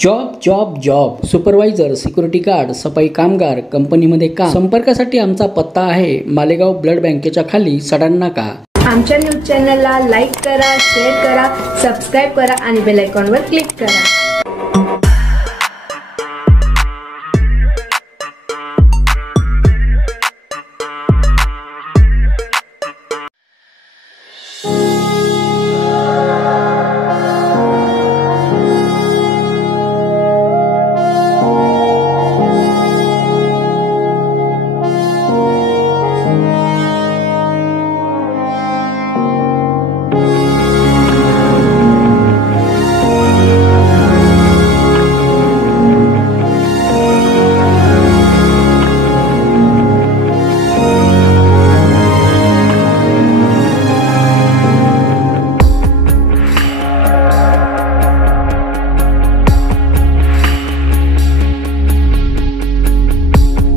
Job job job supervisor, security guard, सफाई कामगार, कंपनीमध्ये काम. संपर्कासाठी आमचा पत्ता आहे मालेगाव ब्लड बँकेच्या खाली सडाण नाका. आमच्या न्यूज चॅनलला लाईक करा, शेअर करा, सबस्क्राईब करा आणि बेल आयकॉनवर क्लिक करा.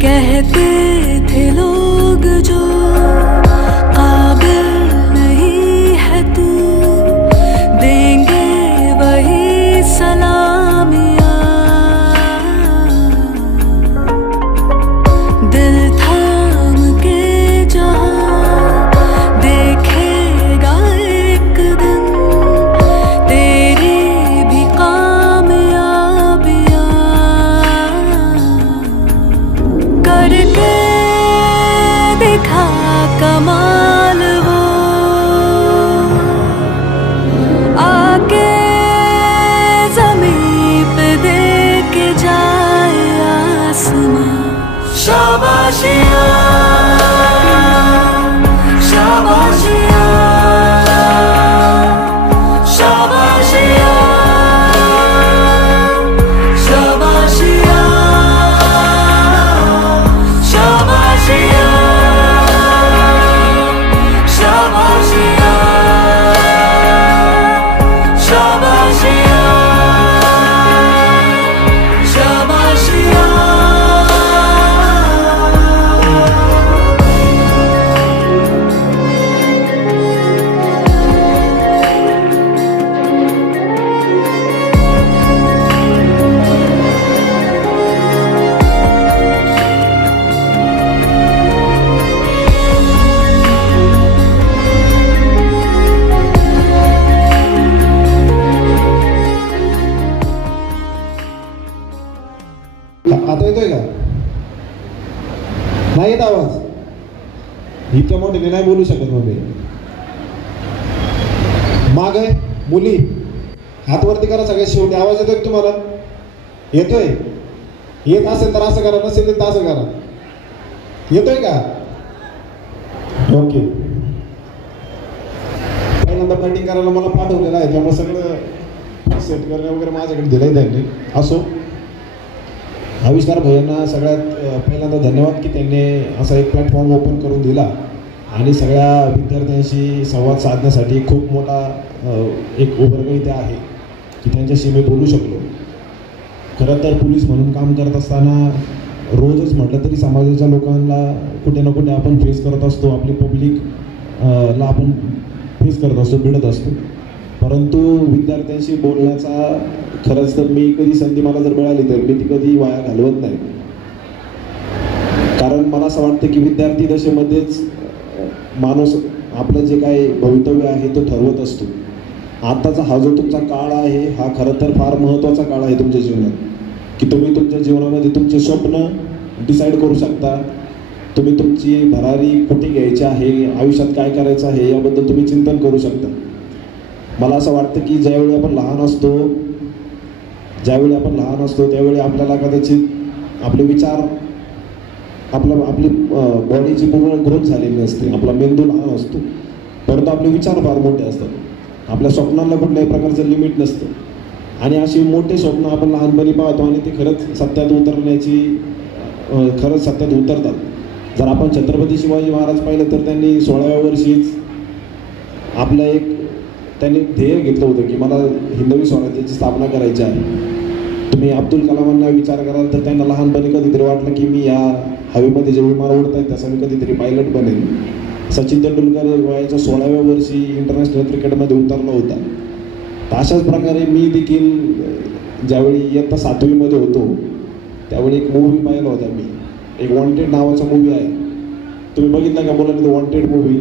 कहते थे लोग जो काबिल नहीं है तू, देंगे वही सलामियाँ. दिल थाम के जहाँ देखेगा एक दिन तेरी भी कामयाबियाँ. करके दिखा कमाल वो, आके ज़मीं पे दे के जाए आसमां. शाबाशियाँ शाबाशियाँ शाबाशियाँ शाबाशियाँ शाबाशियाँ शाबाशियाँ शाबाशियाँ शाबाशियाँ. आता येतोय का? नाही येत आवाज? इतक्या मोठ्याने नाही बोलू शकत मग मी. माग आहे मुली, हात वरती करा सगळ्यात शेवटी. आवाज येतोय का तुम्हाला? येतोय? येत असेल तर असं करा, नसेल तर असं करा. येतोय का? ओके. पहिल्यांदा बॅटिंग करायला मला पाठवलेलं आहे, त्यामुळे सगळं सेट करणं वगैरे माझ्याकडे दिलंय त्यांनी. असो, आविष्कार भैयांना सगळ्यात पहिल्यांदा धन्यवाद की त्यांनी असा एक प्लॅटफॉर्म ओपन करून दिला आणि सगळ्या विद्यार्थ्यांशी संवाद साधण्यासाठी खूप मोठा एक उपयोग इथे आहे की त्यांच्याशी मी बोलू शकलो. खरं तर पोलीस म्हणून काम करत असताना रोजच म्हटलं तरी समाजाच्या लोकांना कुठे ना कुठे आपण फेस करत असतो, आपली पब्लिकला आपण फेस करत असतो, भिडत असतो. परंतु विद्यार्थ्यांशी बोलण्याचा खरंच तर मी कधी संधी मला जर मिळाली तर मी ती कधी वाया घालवत नाही. कारण मला असं वाटतं की विद्यार्थी दशेमध्येच माणूस आपलं जे काही भवितव्य आहे तो ठरवत असतो. आत्ताचा हा जो तुमचा काळ आहे हा खरं तर फार महत्त्वाचा काळ आहे तुमच्या जीवनात, की तुम्ही तुमच्या जीवनामध्ये तुमचे स्वप्न डिसाईड करू शकता. तुम्ही तुमची भरारी कुठे घ्यायची आहे, आयुष्यात काय करायचं आहे याबद्दल तुम्ही चिंतन करू शकता. मला असं वाटतं की ज्यावेळी आपण लहान असतो त्यावेळी आपल्याला कदाचित आपले विचार, आपली बॉडीची पूर्ण ग्रोथ झालेली नसते, आपला मेंदू लहान असतो, परंतु आपले विचार फार मोठे असतात. आपल्या स्वप्नांना कुठल्याही प्रकारचं लिमिट नसतं आणि अशी मोठे स्वप्न आपण लहानपणी पाहतो आणि ते खरंच सत्यात उतरतात. जर आपण छत्रपती शिवाजी महाराज पाहिलं तर त्यांनी 16व्या वर्षीच आपलं त्यांनी ध्येय घेतलं होतं की मला हिंदवी स्वराज्याची स्थापना करायची आहे. तुम्ही अब्दुल कलामांना विचार कराल तर त्यांना लहानपणी कधीतरी वाटलं की मी या हवेमध्ये जे विमान उडत आहेत त्याचा मी कधीतरी पायलट बनेन. सचिन तेंडुलकर वयाच्या 16व्या वर्षी इंटरनॅशनल क्रिकेटमध्ये उतरला होता. तर अशाच प्रकारे मी देखील ज्यावेळी इयत्ता 7वीमध्ये होतो त्यावेळी एक मूवी पाहिला होता मी. एक वॉन्टेड नावाचा मूवी आहे, तुम्ही बघितला का मुलांनी? तो वॉन्टेड मूवी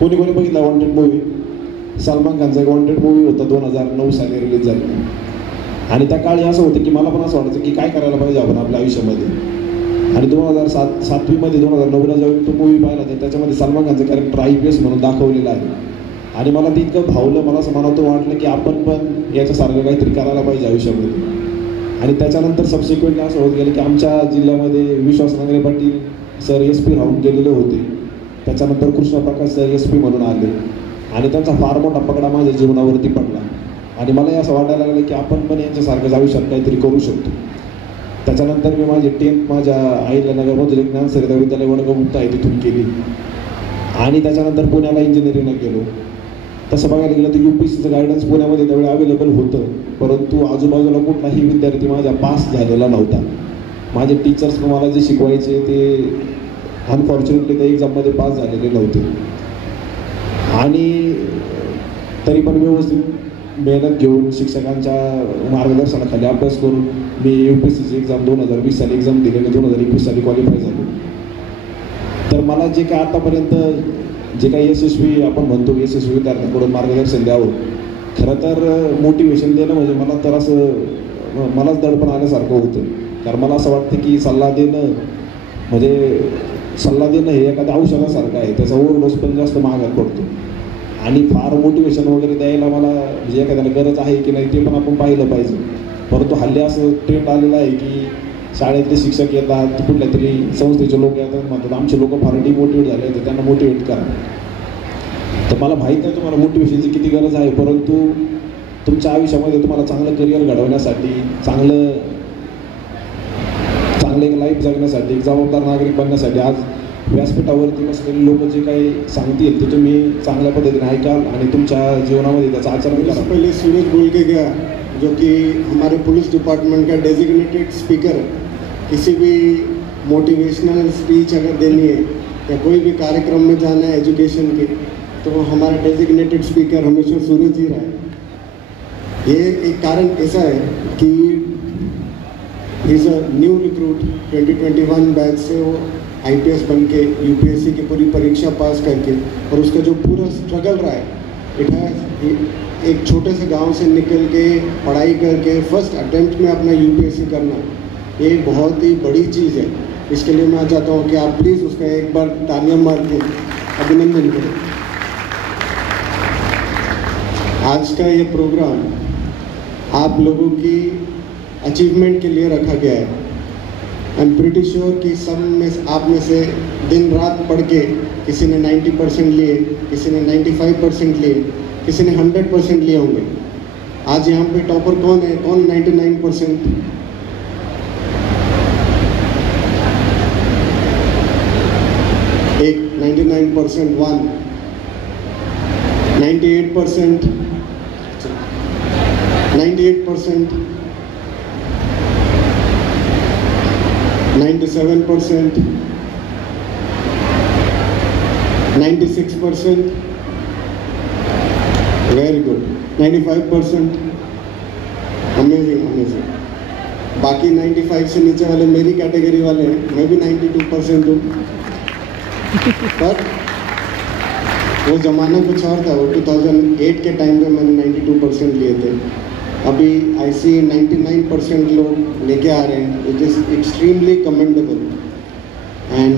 कोणी कोणी बघितला? वॉन्टेड मूवी सलमान खानचा एक वॉन्टेड मूवी होता, 2009 साली रिलीज झाला. आणि त्या काळी असं होतं की मला पण असं वाटायचं की काय करायला पाहिजे आपण आपल्या आयुष्यामध्ये. आणि 2007वीमध्ये 2009ला जेव्हा तो मूवी पाहिला तर त्याच्यामध्ये सलमान खानचं कॅरेक्टर IPS म्हणून दाखवलेलं आहे. आणि मला ते इतकं भावलं, मला असं मनातून वाटलं की आपण पण याच्यासारखं काहीतरी करायला पाहिजे आयुष्यामध्ये. आणि त्याच्यानंतर सबसिक्वेंटली असं होत गेलं की आमच्या जिल्ह्यामध्ये विश्वास नांगरे पाटील सर SP राहून गेलेले होते. त्याच्यानंतर कृष्णप्रकाश सर SP म्हणून आले आणि त्यांचा फार मोठा पगडा माझ्या जीवनावरती पडला. आणि मलाही असं वाटायला लागलं की आपण पण यांच्यासारखंच आयुष्यात काहीतरी करू शकतो. त्याच्यानंतर मी माझी 10th माझ्या अहिल्यानगरमधील ज्ञान सरिता विद्यालय वडगाव आहे तिथून केली. आणि त्याच्यानंतर पुण्याला इंजिनिअरिंगला गेलो. तसं बघायला गेलं तर UPSCचं गायडन्स पुण्यामध्ये त्यावेळी अवेलेबल होतं, परंतु आजूबाजूला कुठलाही विद्यार्थी माझा पास झालेला नव्हता. माझे टीचर्स मला जे शिकवायचे ते अनफॉर्च्युनेटली त्या एक्झाममध्ये पास झालेले नव्हते. आणि तरी पण व्यवस्थित मेहनत घेऊन शिक्षकांच्या मार्गदर्शनाखाली अभ्यास करून मी UPSCची एक्झाम 2020 साली एक्झाम दिली आणि 2021 साली क्वालिफाय झालो. तर मला जे काय आतापर्यंत जे काही यशस्वी आपण म्हणतो यशस्वी विद्यार्थ्यांकडून मार्गदर्शन द्यावं, खरं तर मोटिवेशन देणं म्हणजे मला तर असं मलाच दडपण आल्यासारखं होतं. कारण मला असं वाटतं की सल्ला देणं हे एखाद्या औषधासारखं आहे, त्याचा ओव्हरडोस पण जास्त महागात पडतो. आणि फार मोटिवेशन वगैरे द्यायला मला म्हणजे एखाद्याला गरज आहे की नाही ते पण आपण पाहिलं पाहिजे. परंतु हल्ली असं ट्रेंड आलेलं आहे की शाळेतले शिक्षक येतात, कुठल्या तरी संस्थेचे लोक येतात, म्हणतात आमचे लोक फार डिमोटिवेट झाले तर त्यांना मोटिवेट करा. तर मला माहीत आहे तुम्हाला मोटिवेशनची किती गरज आहे, परंतु तुमच्या आयुष्यामध्ये तुम्हाला चांगलं करिअर घडवण्यासाठी, चांगलं एक लाईफ जगण्यासाठी, एक जबाबदार नागरिक बनण्यासाठी आज व्यासपीठावरती बसलेले लोक जे काही सांगतील ते तुम्ही चांगल्या पद्धतीने ऐकाल आणि तुमच्या जीवनामध्ये त्याचं आचरण करा. पहले सूरज बोल के गया जो कि हमारे पुलिस डिपार्टमेंट का डेजिग्नेटेड स्पीकर है. किसी भी मोटिवेशनल स्पीच अगर देनी है या कोई भी कार्यक्रम में जाना है एजुकेशन के, तो हमारा डेजिग्नेटेड स्पीकर हमेशा सूरज ही रहा है. ये एक कारण ऐसा है कि he is a new recruit 2021 batch से वो IPS बन के UPSC की पूरी परीक्षा पास करके, और उसका जो पूरा स्ट्रगल रहा है, इट हैज़ एक छोटे से गांव से निकल के पढ़ाई करके फर्स्ट अटेम्प्ट में अपना UPSC करना, ये बहुत ही बड़ी चीज़ है. इसके लिए मैं चाहता हूँ कि आप प्लीज़ उसका एक बार तालियां मार के अभिनंदन करें. आज का ये प्रोग्राम आप लोगों की अचीवमेंट के लिए रखा गया है. आई एम प्रिटी श्योर कि सब में आप में से दिन रात पढ़ के किसी ने 90% लिए, किसी ने 95% लिए, किसी ने 100% लिए होंगे. आज यहाँ पे टॉपर कौन है? कौन 99%? एक 99%, 1 98%, 98%, 97%, 96%, वेरी गुड, 95%, अमेजिंग. बाकी 95 से नीचे वाले मेरी कैटेगरी वाले हैं, मैं भी 92% हूँ. पर वो ज़माना कुछ और था. वो 2008 के टाइम पे मैंने 92% लिए थे. अभी आई सी 99% लोग लेके आ रहे हैं, which is extremely commendable. End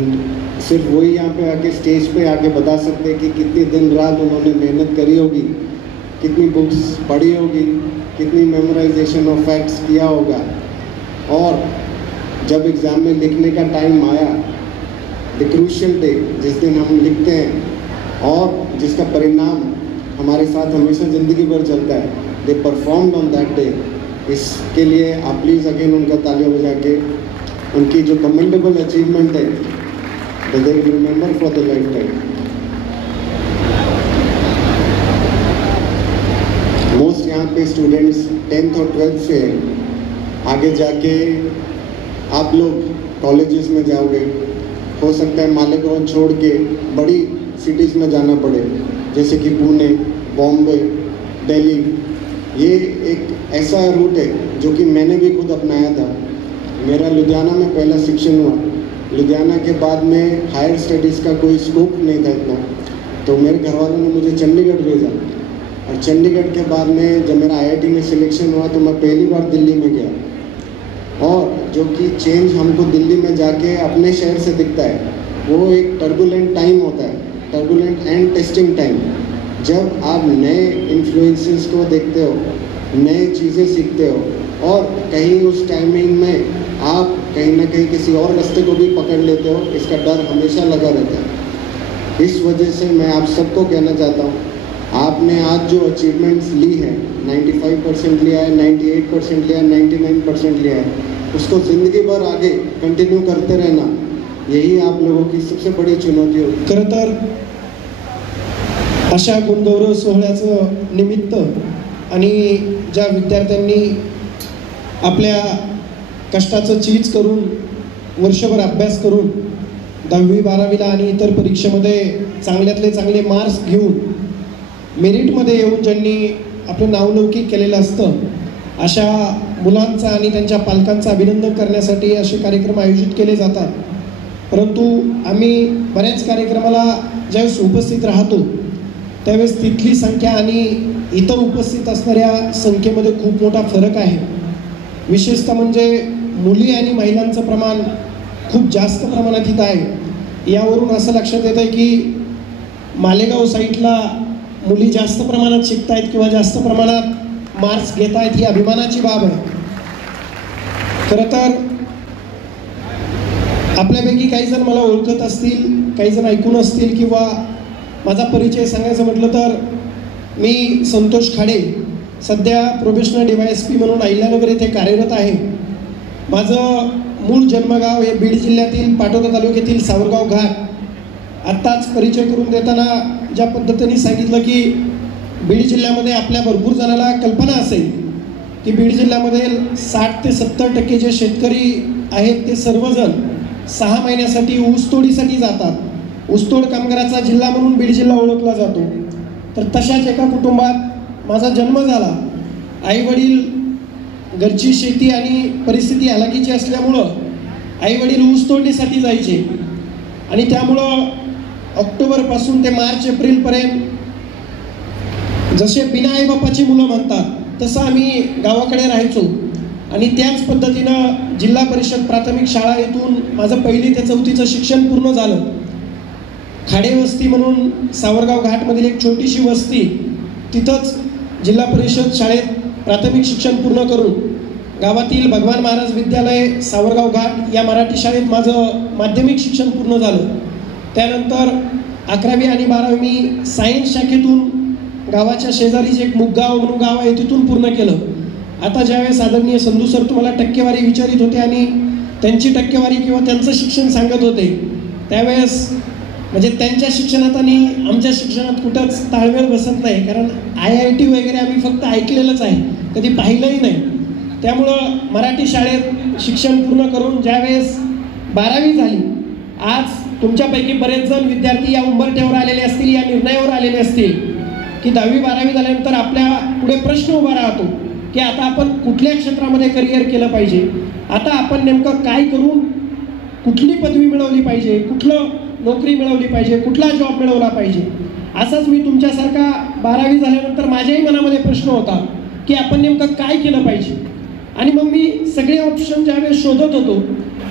सिर्फ वही यहाँ पे आके स्टेज पे आके बता सकते हैं कि कितनी दिन रात उन्होंने मेहनत करी होगी, कितनी बुक्स पढ़ी होगी, कितनी मेमोराइजेशन ऑफ फैक्ट्स किया होगा. और जब एग्ज़ाम में लिखने का टाइम आया, द क्रूशियल डे, जिस दिन हम लिखते हैं और जिसका परिणाम हमारे साथ हमेशा ज़िंदगी भर चलता है, they performed on that day. इसके लिए आप प्लीज़ अगेन उनका तालियां बजा के उनकी जो कमेंडेबल अचीवमेंट है they will remember for the life time. Most यहाँ पे स्टूडेंट्स 10th और 12th से आगे जाके आप लोग कॉलेजेस में जाओगे. हो सकता है मालेगांव छोड़ के बड़ी सिटीज़ में जाना पड़े, जैसे कि पुणे, बॉम्बे, दिल्ली. ये एक ऐसा रूट है जो कि मैंने भी खुद अपनाया था। मेरा लुधियाना में पहला शिक्षण हुआ, लुधियाना के बाद में हायर स्टडीज़ का कोई स्कोप नहीं था इतना, तो मेरे घर वालों ने मुझे चंडीगढ़ भेजा। और चंडीगढ़ के बाद में जब मेरा IIT में सिलेक्शन हुआ तो मैं पहली बार दिल्ली में गया। और जो कि चेंज हमको दिल्ली में जाके अपने शहर से दिखता है, वो एक टर्बुलेंट टाइम होता है, टर्बुलेंट एंड टेस्टिंग टाइम। जब आप नए इन्फ्लुएंसेस को देखते हो, नए चीज़ें सीखते हो और कहीं उस टाइमिंग में आप कहीं ना कहीं किसी और रास्ते को भी पकड़ लेते हो, इसका डर हमेशा लगा रहता है। इस वजह से मैं आप सबको कहना चाहता हूँ, आपने आज जो अचीवमेंट्स ली है, 95% लिया है, 98% लिया है, 99% लिया है, उसको ज़िंदगी भर आगे कंटिन्यू करते रहना, यही आप लोगों की सबसे बड़ी चुनौती होती। खरं तर अशा गुणगौरव सोहळ्याचं निमित्त आणि ज्या विद्यार्थ्यांनी आपल्या कष्टाचं चीज करून वर्षभर अभ्यास करून 10वी 12वीला आणि इतर परीक्षेमध्ये चांगल्यातले चांगले मार्क्स घेऊन मेरिटमध्ये येऊन ज्यांनी आपलं नावलौकिक केलेलं असतं, अशा मुलांचं आणि त्यांच्या पालकांचं अभिनंदन करण्यासाठी असे कार्यक्रम आयोजित केले जातात. परंतु आम्ही बऱ्याच कार्यक्रमाला ज्यावेळेस उपस्थित राहतो त्यावेळेस तिथली संख्या आणि इतर उपस्थित असणाऱ्या संख्येमध्ये खूप मोठा फरक आहे. विशेषतः म्हणजे मुली आणि महिलांचं प्रमाण खूप जास्त प्रमाणात इथं आहे. यावरून असं लक्षात येतं आहे की मालेगाव साईडला मुली जास्त प्रमाणात शिकत आहेत किंवा जास्त प्रमाणात मार्क्स घेत आहेत, ही अभिमानाची बाब आहे. खरं तर आपल्यापैकी काही जण मला ओळखत असतील, काही जण ऐकून असतील किंवा माझा परिचय सांगायचं म्हटलं तर मी संतोष खाडे, सध्या प्रोफेशनल DYSP म्हणून अहिल्यानगर येथे कार्यरत आहे. माझं मूळ जन्मगाव हे बीड जिल्ह्यातील पाटोदा तालुक्यातील सावरगाव घाट. आत्ताच परिचय करून देताना ज्या पद्धतीने सांगितलं की बीड जिल्ह्यामध्ये आपल्या भरपूर जणांना कल्पना असेल की बीड जिल्ह्यामध्ये 60 ते 70% जे शेतकरी आहेत ते सर्वजण 6 महिन्यासाठी ऊसतोडीसाठी जातात. ऊसतोड कामगाराचा जिल्हा म्हणून बीड जिल्हा ओळखला जातो. तर तशाच एका कुटुंबात माझा जन्म झाला. आईवडील घरची शेती आणि परिस्थिती हालाकीची असल्यामुळं आईवडील ऊसतोडणीसाठी जायचे आणि त्यामुळं ऑक्टोबरपासून ते मार्च एप्रिलपर्यंत जसे बिना आईबापाची मुलं म्हणतात तसं आम्ही गावाकडे राहायचो. आणि त्याच पद्धतीनं जिल्हा परिषद प्राथमिक शाळा येथून माझं 1ली ते 4थीचं शिक्षण पूर्ण झालं. खाडे वस्ती म्हणून सावरगाव घाटमधील एक छोटीशी वस्ती, तिथंच जिल्हा परिषद शाळेत प्राथमिक शिक्षण पूर्ण करून गावातील भगवान महाराज विद्यालय सावरगाव घाट या मराठी शाळेत माझं माध्यमिक शिक्षण पूर्ण झालं. त्यानंतर 11वी आणि 12वी मी सायन्स शाखेतून गावाच्या शेजारीच एक मुगगाव म्हणून गाव आहे तिथून पूर्ण केलं. आता ज्यावेळेस आदरणीय संधू सर तुम्हाला टक्केवारी विचारित होते आणि त्यांची टक्केवारी किंवा त्यांचं शिक्षण सांगत होते, त्यावेळेस म्हणजे त्यांच्या शिक्षणात आणि आमच्या शिक्षणात कुठंच ताळमेळ बसत नाही. कारण IIT वगैरे आम्ही फक्त ऐकलेलंच आहे, कधी पाहिलंही नाही. त्यामुळं मराठी शाळेत शिक्षण पूर्ण करून ज्यावेळेस 12वी झाली, आज तुमच्यापैकी बरेच जण विद्यार्थी या उंबरठ्यावर आलेले असतील, या निर्णयावर आलेले असतील की 10वी 12वी झाल्यानंतर आपल्या पुढे प्रश्न उभा राहतो की आता आपण कुठल्या क्षेत्रामध्ये करिअर केलं पाहिजे, आता आपण नेमकं काय करून कुठली पदवी मिळवली पाहिजे, कुठलं नोकरी मिळवली पाहिजे, कुठला जॉब मिळवला पाहिजे. असाच मी तुमच्यासारखा 12वी झाल्यानंतर माझ्याही मनामध्ये प्रश्न होता की आपण नेमकं काय केलं पाहिजे. आणि मग मी सगळे ऑप्शन ज्यावेळेस शोधत होतो,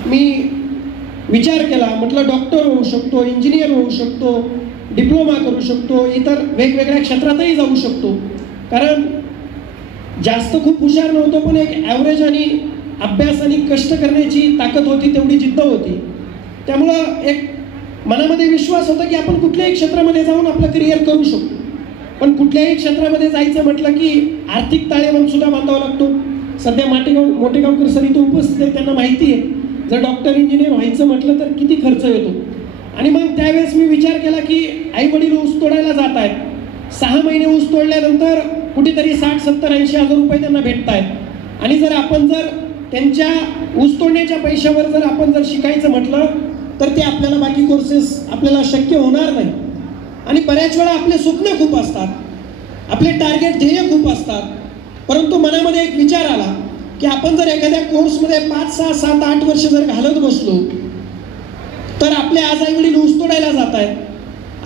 मी विचार केला, म्हटलं डॉक्टर होऊ शकतो, इंजिनियर होऊ शकतो, डिप्लोमा करू शकतो, इतर वेगवेगळ्या क्षेत्रातही जाऊ शकतो. कारण जास्त खूप हुशार नव्हतो, पण एक ॲव्हरेज आणि अभ्यास आणि कष्ट करण्याची ताकद होती, तेवढी जिद्द होती. त्यामुळं एक मनामध्ये विश्वास होता की आपण कुठल्याही क्षेत्रामध्ये जाऊन आपलं करिअर करू शकतो. पण कुठल्याही क्षेत्रामध्ये जायचं म्हटलं की आर्थिक ताळेबंद सुद्धा बांधावा लागतो. सध्या मोठेगावकर सर इथं उपस्थित आहेत, त्यांना माहिती आहे जर डॉक्टर इंजिनियर व्हायचं म्हटलं तर किती खर्च येतो. आणि मग त्यावेळेस मी विचार केला की आई वडील ऊस तोडायला जात आहेत, 6 महिने ऊस तोडल्यानंतर कुठेतरी 60-70-80 हजार रुपये त्यांना भेटत आहेत. आणि जर आपण त्यांच्या ऊस तोडण्याच्या पैशावर जर आपण शिकायचं म्हटलं तर ते आपल्याला बाकी कोर्सेस आपल्याला शक्य होणार नाही. आणि बऱ्याच वेळा आपले स्वप्न खूप असतात, आपले टार्गेट ध्येय खूप असतात, परंतु मनामध्ये एक विचार आला की आपण जर एखाद्या कोर्समध्ये 5, 6, 7, 8 वर्ष जर घालत बसलो तर आपले आज आई वडील ऊस तोडायला जात आहेत,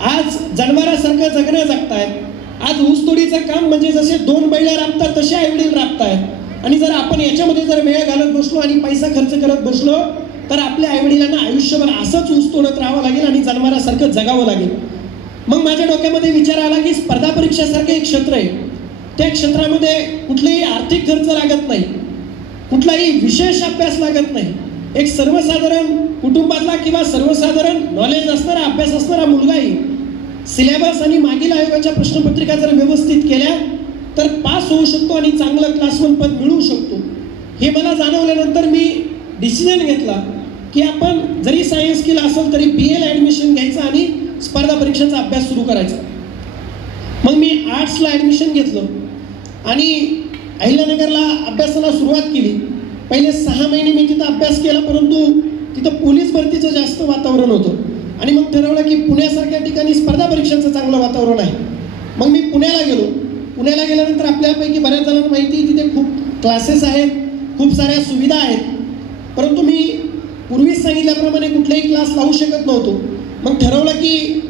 आज जनावरासारखं जगणं जगतायत, आज ऊसतोडीचं काम म्हणजे जसे 2 बैल राबतात तसे आई वडील राबतायत. आणि जर आपण याच्यामध्ये जर वेळ घालत बसलो आणि पैसा खर्च करत बसलो तर आपल्या आई वडिलांना आयुष्यभर असंच ऊस तोडत राहावं लागेल आणि जनावरासारखं जगावं लागेल. मग माझ्या डोक्यामध्ये विचार आला की स्पर्धा परीक्षासारखे एक क्षेत्र आहे, त्या क्षेत्रामध्ये कुठलाही आर्थिक खर्च लागत नाही, कुठलाही विशेष अभ्यास लागत नाही. एक सर्वसाधारण कुटुंबातला किंवा सर्वसाधारण नॉलेज असणारा अभ्यास असणारा मुलगाही सिलेबस आणि मागील आयोगाच्या प्रश्नपत्रिका जर व्यवस्थित केल्या तर पास होऊ शकतो आणि चांगलं क्लास 1 पद मिळवू शकतो. हे मला जाणवल्यानंतर मी डिसिजन घेतला की आपण जरी सायन्स केलं असेल तरी BA ला ॲडमिशन घ्यायचं आणि स्पर्धा परीक्षेचा अभ्यास सुरू करायचा. मग मी आर्ट्सला ॲडमिशन घेतलं आणि अहिल्यानगरला अभ्यासाला सुरुवात केली. पहिले 6 महिने मी तिथं अभ्यास केला, परंतु तिथं पोलीस भरतीचं जास्त वातावरण होतं आणि मग ठरवलं की पुण्यासारख्या ठिकाणी स्पर्धा परीक्षांचं चांगलं वातावरण आहे. मग मी पुण्याला गेलो. पुण्याला गेल्यानंतर आपल्यापैकी बऱ्याच जणांना माहिती आहे तिथे खूप क्लासेस आहेत, खूप साऱ्या सुविधा आहेत, परंतु मी पूर्वीच सांगितल्याप्रमाणे कुठलेही क्लास लावू शकत नव्हतो. मग ठरवलं की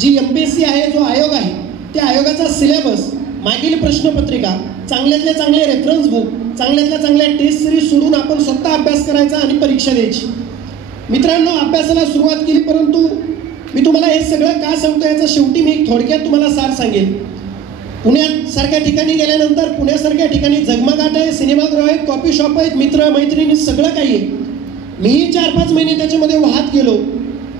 जी MPSC आहे, जो आयोग आहे, त्या आयोगाचा सिलेबस, मागील प्रश्नपत्रिका, चांगल्यातल्या चांगले रेफरन्स बुक, चांगल्यातल्या चांगल्या टेस्ट सिरीज सोडून आपण स्वतः अभ्यास करायचा आणि परीक्षा द्यायची. मित्रांनो, अभ्यासाला सुरुवात केली, परंतु मी तुम्हाला हे सगळं का सांगतो याचं शेवटी मी थोडक्यात तुम्हाला सार सांगेन. पुण्यासारख्या ठिकाणी गेल्यानंतर पुण्यासारख्या ठिकाणी झगमगाट आहे, सिनेमागृह आहेत, कॉफी शॉप आहेत, मित्र मैत्रिणी सगळं काही आहे. मीही 4-5 महिने त्याच्यामध्ये वाहत गेलो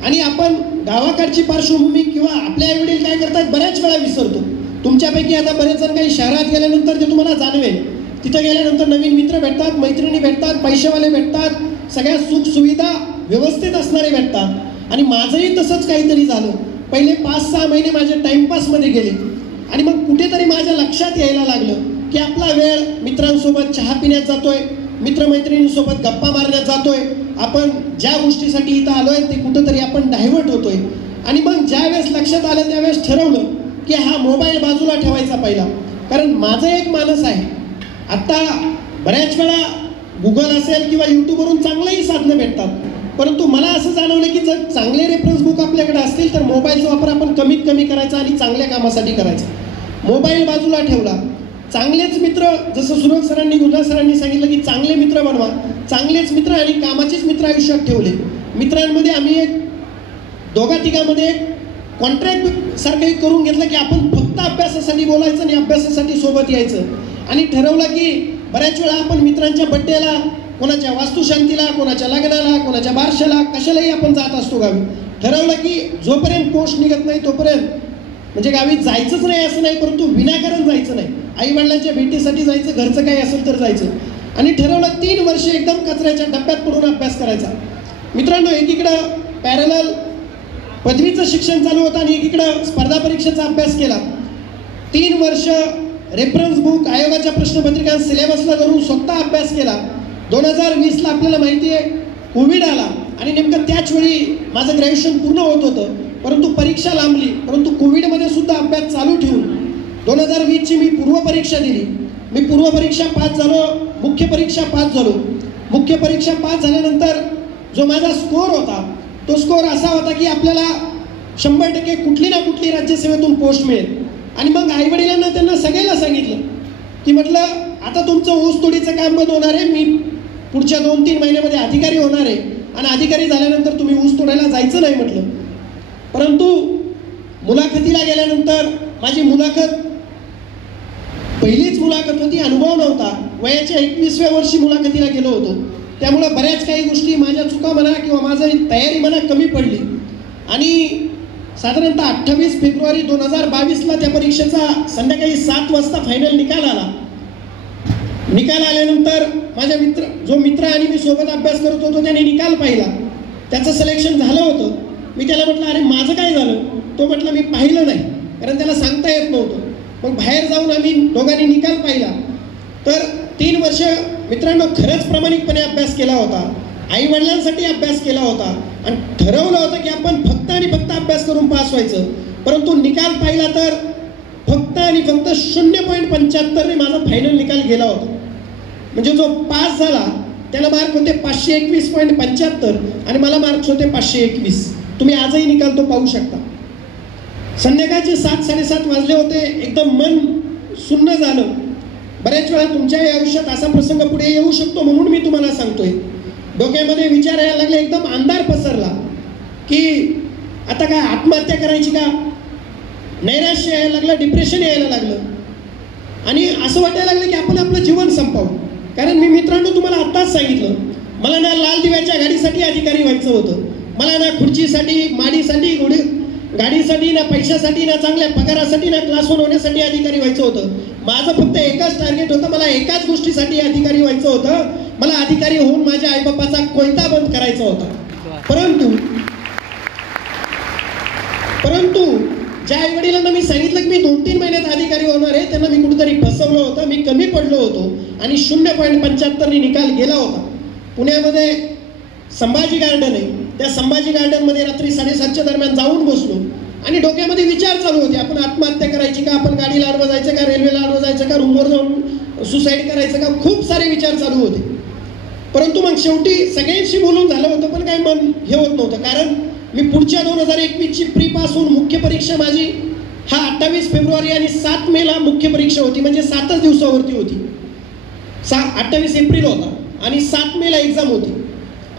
आणि आपण गावाकडची पार्श्वभूमी किंवा आपले आई वडील काय करतात बऱ्याच वेळा विसरतो. तुमच्यापैकी आता बरेच जण काही शहरात गेल्यानंतर ते तुम्हाला जाणवेल. तिथं गेल्यानंतर नवीन मित्र भेटतात, मैत्रिणी भेटतात, पैसेवाले भेटतात, सगळ्या सुखसुविधा व्यवस्थित असणारे भेटतात. आणि माझंही तसंच काहीतरी झालं. पहिले 5-6 महिने माझे टाइमपासमध्ये गेले आणि मग कुठेतरी माझ्या लक्षात यायला लागलं की आपला वेळ मित्रांसोबत चहा पिण्यात जातोय, मित्रमैत्रिणींसोबत गप्पा मारण्यात जातोय, आपण ज्या गोष्टीसाठी इथं आलोय ते कुठंतरी आपण डायव्हर्ट होतोय. आणि मग ज्या वेळेस लक्षात आलं त्यावेळेस ठरवलं की हा मोबाईल बाजूला ठेवायचा पहिला. कारण माझं एक मानस आहे, आत्ता बऱ्याच वेळा गुगल असेल किंवा यूट्यूबवरून चांगलेही साधनं भेटतात, परंतु मला असं जाणवलं की जर चांगले रेफरन्स बुक आपल्याकडे असतील तर मोबाईलचा वापर आपण कमीत कमी करायचा आणि चांगल्या कामासाठी करायचा. मोबाईल बाजूला ठेवला. चांगलेच मित्र, जसं सुरज सरांनी, गुजरात सरांनी सांगितलं की चांगले मित्र बनवा, चांगलेच मित्र आणि कामाचेच मित्र आयुष्यात ठेवले. मित्रांमध्ये आम्ही एक 2-3 एक कॉन्ट्रॅक्ट सारखं एक करून घेतलं की आपण फक्त अभ्यासासाठी बोलायचं आणि अभ्यासासाठी सोबत यायचं. आणि ठरवलं की बऱ्याच वेळा आपण मित्रांच्या बड्डेला, कोणाच्या वास्तुशांतीला, कोणाच्या लग्नाला, कोणाच्या बारशाला, कशालाही आपण जात असतो गावी. ठरवलं की जोपर्यंत पोस्ट निघत नाही तोपर्यंत म्हणजे गावी जायचंच नाही असं नाही, परंतु विनाकारण जायचं नाही. आई वडिलांच्या भेटीसाठी जायचं, घरचं काही असेल तर जायचं. आणि ठरवलं 3 वर्ष एकदम कचऱ्याच्या डब्यात पडून अभ्यास करायचा. मित्रांनो, एकीकडं पॅरलल पदवीचं शिक्षण चालू होतं आणि एकीकडं स्पर्धा परीक्षेचा अभ्यास केला. 3 वर्ष रेफरन्स बुक, आयोगाच्या प्रश्नपत्रिका, सिलेबसला धरून स्वतः अभ्यास केला. 2020ला आपल्याला माहिती आहे कोविड आला आणि नेमकं त्याच वेळी माझं ग्रॅज्युएशन पूर्ण होत होतं, परंतु परीक्षा लांबली. परंतु कोविडमध्ये सुद्धा अभ्यास चालू ठेवून 2020ची मी पूर्वपरीक्षा दिली. मी पूर्वपरीक्षा पास झालो, मुख्य परीक्षा पास झालो. मुख्य परीक्षा पास झाल्यानंतर जो माझा स्कोअर होता तो स्कोअर असा होता की आपल्याला 100% कुठली ना कुठली राज्यसेवेतून पोस्ट मिळेल. आणि मग आईवडिलांना त्यांना सगळ्याला सांगितलं की म्हटलं आता तुमचं ऊसतोडीचं काम बंद होणार आहे, मी पुढच्या 2-3 महिन्यामध्ये अधिकारी होणार आहे आणि अधिकारी झाल्यानंतर तुम्ही ऊस तोडायला जायचं नाही म्हटलं. परंतु मुलाखतीला गेल्यानंतर माझी मुलाखत पहिलीच मुलाखत होती, अनुभव नव्हता. वयाच्या 21व्या वर्षी मुलाखतीला गेलो होतो, त्यामुळं बऱ्याच काही गोष्टी माझ्या चुका म्हणा किंवा माझी तयारी म्हणा कमी पडली. आणि साधारणतः 28 फेब्रुवारी 2022ला त्या परीक्षेचा संध्याकाळी 7 वाजता फायनल निकाल आला. निकाल आल्यानंतर माझ्या जो मित्र आणि मी सोबत अभ्यास करत होतो त्याने निकाल पाहिला, त्याचं सिलेक्शन झालं होतं. मी त्याला म्हटलं अरे माझं काय झालं? तो म्हटलं मी पाहिलं नाही, कारण त्याला सांगता येत नव्हतं. मग बाहेर जाऊन आम्ही दोघांनी निकाल पाहिला. तर 3 वर्ष मित्रांनो खरंच प्रामाणिकपणे अभ्यास केला होता, आईवडिलांसाठी अभ्यास केला होता आणि ठरवलं होतं की आपण फक्त आणि फक्त अभ्यास करून पास व्हायचं. परंतु निकाल पाहिला तर फक्त आणि फक्त 0.75 माझा फायनल निकाल गेला होता. म्हणजे जो पास झाला त्याला मार्क होते 521.75 आणि मला मार्क्स होते 521. तुम्ही आजही निकाल तो पाहू शकता. संध्याकाळचे 7-7:30 वाजले होते. एकदम मन सुन्न झालं. बऱ्याच वेळा तुमच्याही आयुष्यात असा प्रसंग पुढे येऊ शकतो, म्हणून मी तुम्हाला सांगतोय. डोक्यामध्ये विचार यायला लागले, एकदम अंधार पसरला की आता काय आत्महत्या करायची का, नैराश्य यायला लागलं, डिप्रेशन यायला लागलं आणि असं वाटायला लागलं की आपण आपलं जीवन संपवू. कारण मी मित्रांनो तुम्हाला आत्ताच सांगितलं, मला ना लाल दिव्याच्या गाडीसाठी अधिकारी व्हायचं होतं, मला ना खुर्चीसाठी, माडीसाठी, गाडीसाठी, ना पैशासाठी, ना चांगल्या पगारासाठी, ना क्लास 1 होण्यासाठी अधिकारी व्हायचं होतं. माझं फक्त एकच टार्गेट होतं, मला एकाच गोष्टीसाठी अधिकारी व्हायचं होतं. मला अधिकारी होऊन माझ्या आईबापाचा कोयता बंद करायचा होता. परंतु ज्या आईवडिलांना मी सांगितलं की मी 2-3 महिन्यात अधिकारी होणार आहे, त्यांना मी कुठेतरी फसवलं होतं. मी कमी पडलो होतो आणि 0.75 निकाल गेला होता. पुण्यामध्ये संभाजी गार्डन आहे, त्या संभाजी गार्डनमध्ये रात्री 7:30च्या दरम्यान जाऊन बसलो आणि डोक्यामध्ये विचार चालू होते, आपण आत्महत्या करायची का, आपण गाडीला अडवं जायचं का, रेल्वेला अडवं जायचं का, रूमवर जाऊन सुसाईड करायचं का, खूप सारे विचार चालू होते. परंतु मग शेवटी सगळ्यांशी बोलून झालं होतं, पण काही मन हे होत नव्हतं. कारण मी पुढच्या 2021ची प्री पास होऊन मुख्य परीक्षा माझी 28 फेब्रुवारी आणि 7 मेला मुख्य परीक्षा होती. म्हणजे 7च दिवसावरती होती. 28 एप्रिल होता आणि 7 मेला एक्झाम होती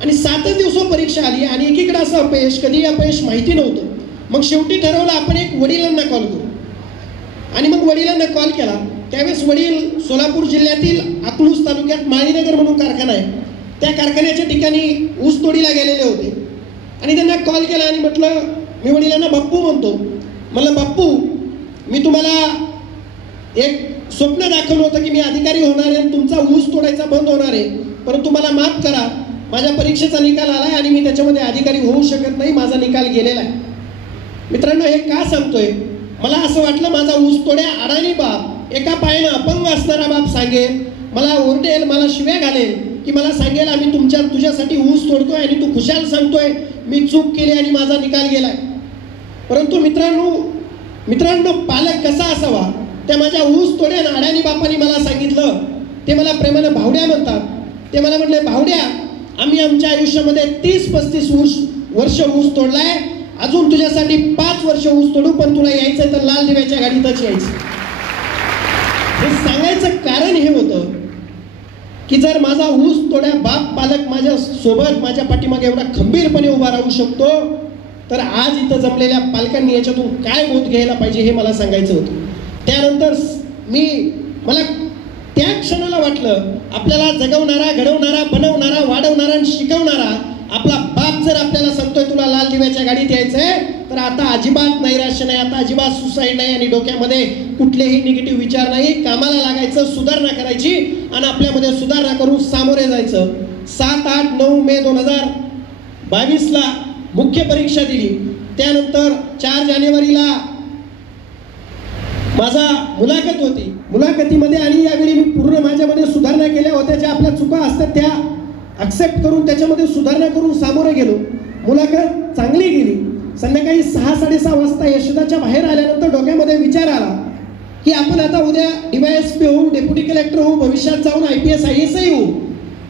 आणि 7च दिवसावर परीक्षा आली आणि एकीकडे असं अपयश, कधी अपयश माहिती नव्हतं. मग शेवटी ठरवलं आपण एक वडिलांना कॉल करू आणि मग वडिलांना कॉल केला. त्यावेळेस वडील सोलापूर जिल्ह्यातील अकलूज तालुक्यात माळीनगर म्हणून कारखाना आहे, त्या कारखान्याच्या ठिकाणी ऊस तोडीला गेलेले होते आणि त्यांना कॉल केला आणि म्हटलं, मी वडिलांना बाप्पू म्हणतो, म्हणलं बाप्पू मी तुम्हाला एक स्वप्न दाखवलं होतं की मी अधिकारी होणार आहे आणि तुमचा ऊस तोडायचा बंद होणार आहे, परंतु मला माफ करा, माझ्या परीक्षेचा निकाल आला आहे आणि मी त्याच्यामध्ये अधिकारी होऊ शकत नाही, माझा निकाल गेलेला आहे. मित्रांनो हे का सांगतोय, मला असं वाटलं माझा ऊस तोड्या अडाणी बाप, एका पायानं अपंग असणारा बाप सांगेल, मला ओरडेल, मला शिव्या घालेल की मला सांगेल आम्ही तुझ्यासाठी ऊस तोडतोय आणि तू खुशाल सांगतोय मी चूक केली आणि माझा निकाल गेलाय. परंतु मित्रांनो पालक कसा असावा, त्या माझ्या ऊस तोड्या अडाणी बापाने मला सांगितलं. ते मला प्रेमानं भावड्या म्हणतात. ते मला म्हटले, भावड्या आम्ही आमच्या आयुष्यामध्ये 30-35 वर्ष ऊस तोडलाय, अजून तुझ्यासाठी 5 वर्ष ऊस तोडू, पण तुला यायचंय तर लाल दिव्याच्या गाडीतच यायचं. हे सांगायचं कारण हे होतं की जर माझा ऊस तोड्या बाप पालक माझ्या सोबत माझ्या पाठीमागे एवढा खंबीरपणे उभा राहू शकतो, तर आज इथं जमलेल्या पालकांनी याच्यातून काय बोध घ्यायला पाहिजे हे मला सांगायचं होतं. त्यानंतर मला त्या क्षणाला वाटलं, आपल्याला जगवणारा, घडवणारा, बनवणारा, वाढवणारा आणि शिकवणारा आपला बाप जर आपल्याला सांगतोय तुला लाल दिव्याच्या गाडीत यायचंय, तर आता अजिबात नैराश्य नाही, आता अजिबात सुसाईड नाही आणि डोक्यामध्ये कुठलेही निगेटिव्ह विचार नाही. कामाला लागायचं, सुधारणा करायची आणि आपल्यामध्ये सुधारणा करून सामोरे जायचं. 7, 8, 9 मे 2022ला मुख्य परीक्षा दिली. त्यानंतर 4 जानेवारीला माझा मुलाखत होती. मुलाखतीमध्ये आणि यावेळी मी पूर्ण माझ्यामध्ये सुधारणा केल्या होत्या, ज्या आपल्या चुका असतात त्या ॲक्सेप्ट करून त्याच्यामध्ये सुधारणा करून सामोरे गेलो. मुलाखत चांगली गेली. संध्याकाळी 6-6:30 वाजता यशोदाच्या बाहेर आल्यानंतर डोक्यामध्ये विचार आला की आपण आता उद्या DYSP होऊ, डेप्युटी कलेक्टर होऊ, भविष्यात जाऊन IPS IAS होऊ,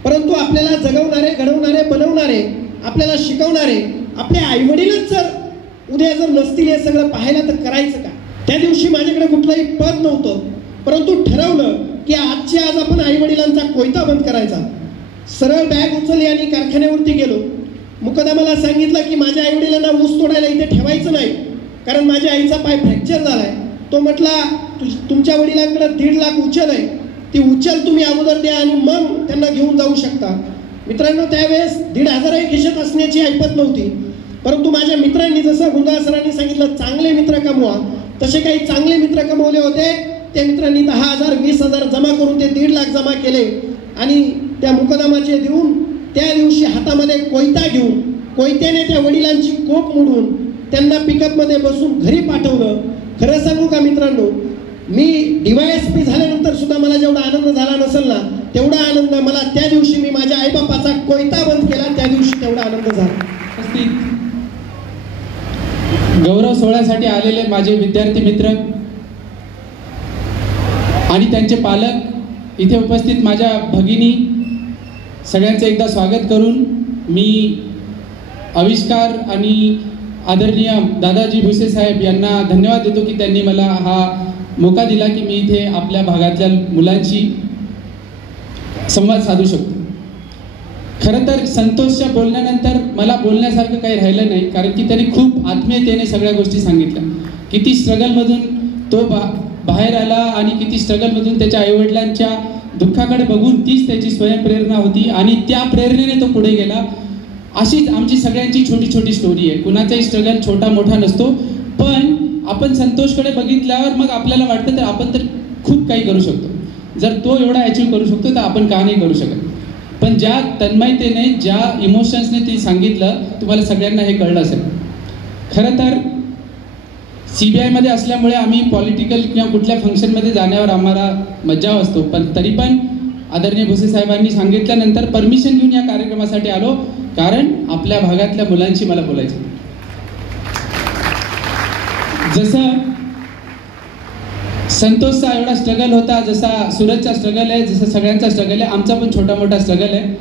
परंतु आपल्याला जगवणारे, घडवणारे, बनवणारे, आपल्याला शिकवणारे आपले आईवडीलच जर उद्या जर नसतील हे सगळं पाहायला तर करायचं का. त्या दिवशी माझ्याकडे कुठलंही पद नव्हतं, परंतु ठरवलं की आजच्या आज आपण आईवडिलांचा कोयता बंद करायचा. सरळ बॅग उचलली आणि कारखान्यावरती गेलो. मुकदमाला सांगितलं की माझ्या आईवडिलांना ऊस तोडायला इथे ठेवायचं नाही, कारण माझ्या आईचा पाय फ्रॅक्चर झालाय. तो म्हटला तुमच्या वडिलांकडे 1.5 लाख उचल आहे, ती उचल तुम्ही अगोदर द्या आणि मग त्यांना घेऊन जाऊ शकता. मित्रांनो त्यावेळेस 1,500 खिशात असण्याची ऐपत नव्हती, परंतु माझ्या मित्रांनी जसं गुंगा सरांनी सांगितलं चांगले मित्र कमवा, तसे काही चांगले मित्र कमवले होते. त्या मित्रांनी 10,000 20,000 जमा करून ते 1.5 लाख जमा केले आणि त्या मुकदमाचे देऊन त्या दिवशी हातामध्ये कोयता घेऊन कोयत्याने त्या वडिलांची कोप मोडून त्यांना पिकअपमध्ये बसून घरी पाठवलं. खरं सांगू का मित्रांनो, मी DYSP झाल्यानंतर सुद्धा मला जेवढा आनंद झाला नसेल ना, तेवढा आनंद मला त्या दिवशी मी माझ्या आईबापाचा कोयता बंद केला त्या दिवशी तेवढा आनंद झाला. गौरव सोहळ्यासाठी आलेले माझे विद्यार्थी मित्र, आणि त्यांचे पालक, इथे उपस्थित माझ्या भगिनी, सगळ्यांचं एकदा स्वागत करून मी आविष्कार आणि आदरणीय दादाजी भुसे साहेब यांना धन्यवाद देतो की त्यांनी मला हा मौका दिला की मी इथे आपल्या भागातल्या मुलांशी संवाद साधू शकतो. खरं तर संतोषच्या बोलण्यानंतर मला बोलण्यासारखं काही राहिलं नाही, कारण की त्यांनी खूप आत्मीयतेने सगळ्या गोष्टी सांगितल्या. किती स्ट्रगलमधून तो बाहेर आला आणि किती स्ट्रगलमधून त्याच्या आईवडिलांच्या दुःखाकडे बघून तीच त्याची स्वयंप्रेरणा होती आणि त्या प्रेरणेने तो पुढे गेला. अशीच आमची सगळ्यांची छोटी छोटी स्टोरी आहे. कुणाचाही स्ट्रगल छोटा मोठा नसतो, पण आपण संतोषकडे बघितल्यावर मग आपल्याला वाटतं तर आपण तर खूप काही करू शकतो. जर तो एवढा अचीव्ह करू शकतो तर आपण का नाही करू शकत. पण ज्या तन्मयतेने, ज्या इमोशन्सने ते सांगितलं, तुम्हाला सगळ्यांना हे कळलं असेल. खरं तर CBI मध्ये असल्यामुळे आम्ही पॉलिटिकल किंवा कुठल्या फंक्शनमध्ये जाण्यावर आम्हाला मज्जा असतो, पण तरी पण आदरणीय भुसे साहेबांनी सांगितल्यानंतर परमिशन घेऊन या कार्यक्रमासाठी आलो, कारण आपल्या भागातल्या मुलांशी मला बोलायचं. जसं संतोषचा एवढा स्ट्रगल होता, जसा सूरजचा स्ट्रगल आहे, जसं सगळ्यांचा स्ट्रगल आहे, आमचा पण छोटा मोठा स्ट्रगल आहे.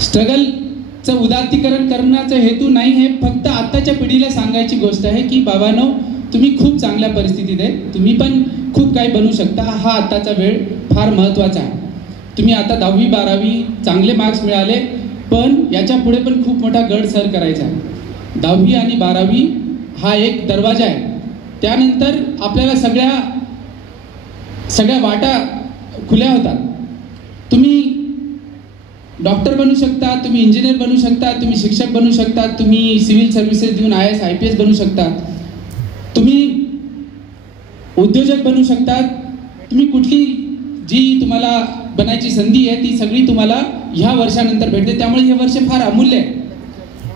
स्ट्रगलचं उदात्तीकरण करण्याचा हेतू नाही आहे, फक्त आत्ताच्या पिढीला सांगायची गोष्ट आहे की बाबांनो, तुम्ही खूप चांगल्या परिस्थितीत आहे, तुम्ही पण खूप काही बनू शकता. हा आत्ताचा वेळ फार महत्त्वाचा आहे. तुम्ही आता 10वी 12वी चांगले मार्क्स मिळाले, पण याच्या पुढे पण खूप मोठा गड सर करायचा आहे. 10वी आणि 12वी हा एक दरवाजा आहे. त्यानंतर आपल्याला सगळ्या वाटा खुल्या होतात. तुम्ही डॉक्टर बनू शकता, तुम्ही इंजिनियर बनू शकता, तुम्ही शिक्षक बनू शकता, तुम्ही सिव्हिल सर्व्हिसेस देऊन IAS IPS बनू शकता, तुम्ही उद्योजक बनू शकता. तुम्ही कुठली जी तुम्हाला बनायची संधी आहे ती सगळी तुम्हाला ह्या वर्षानंतर भेटते. त्यामुळे हे वर्ष फार अमूल्य आहे.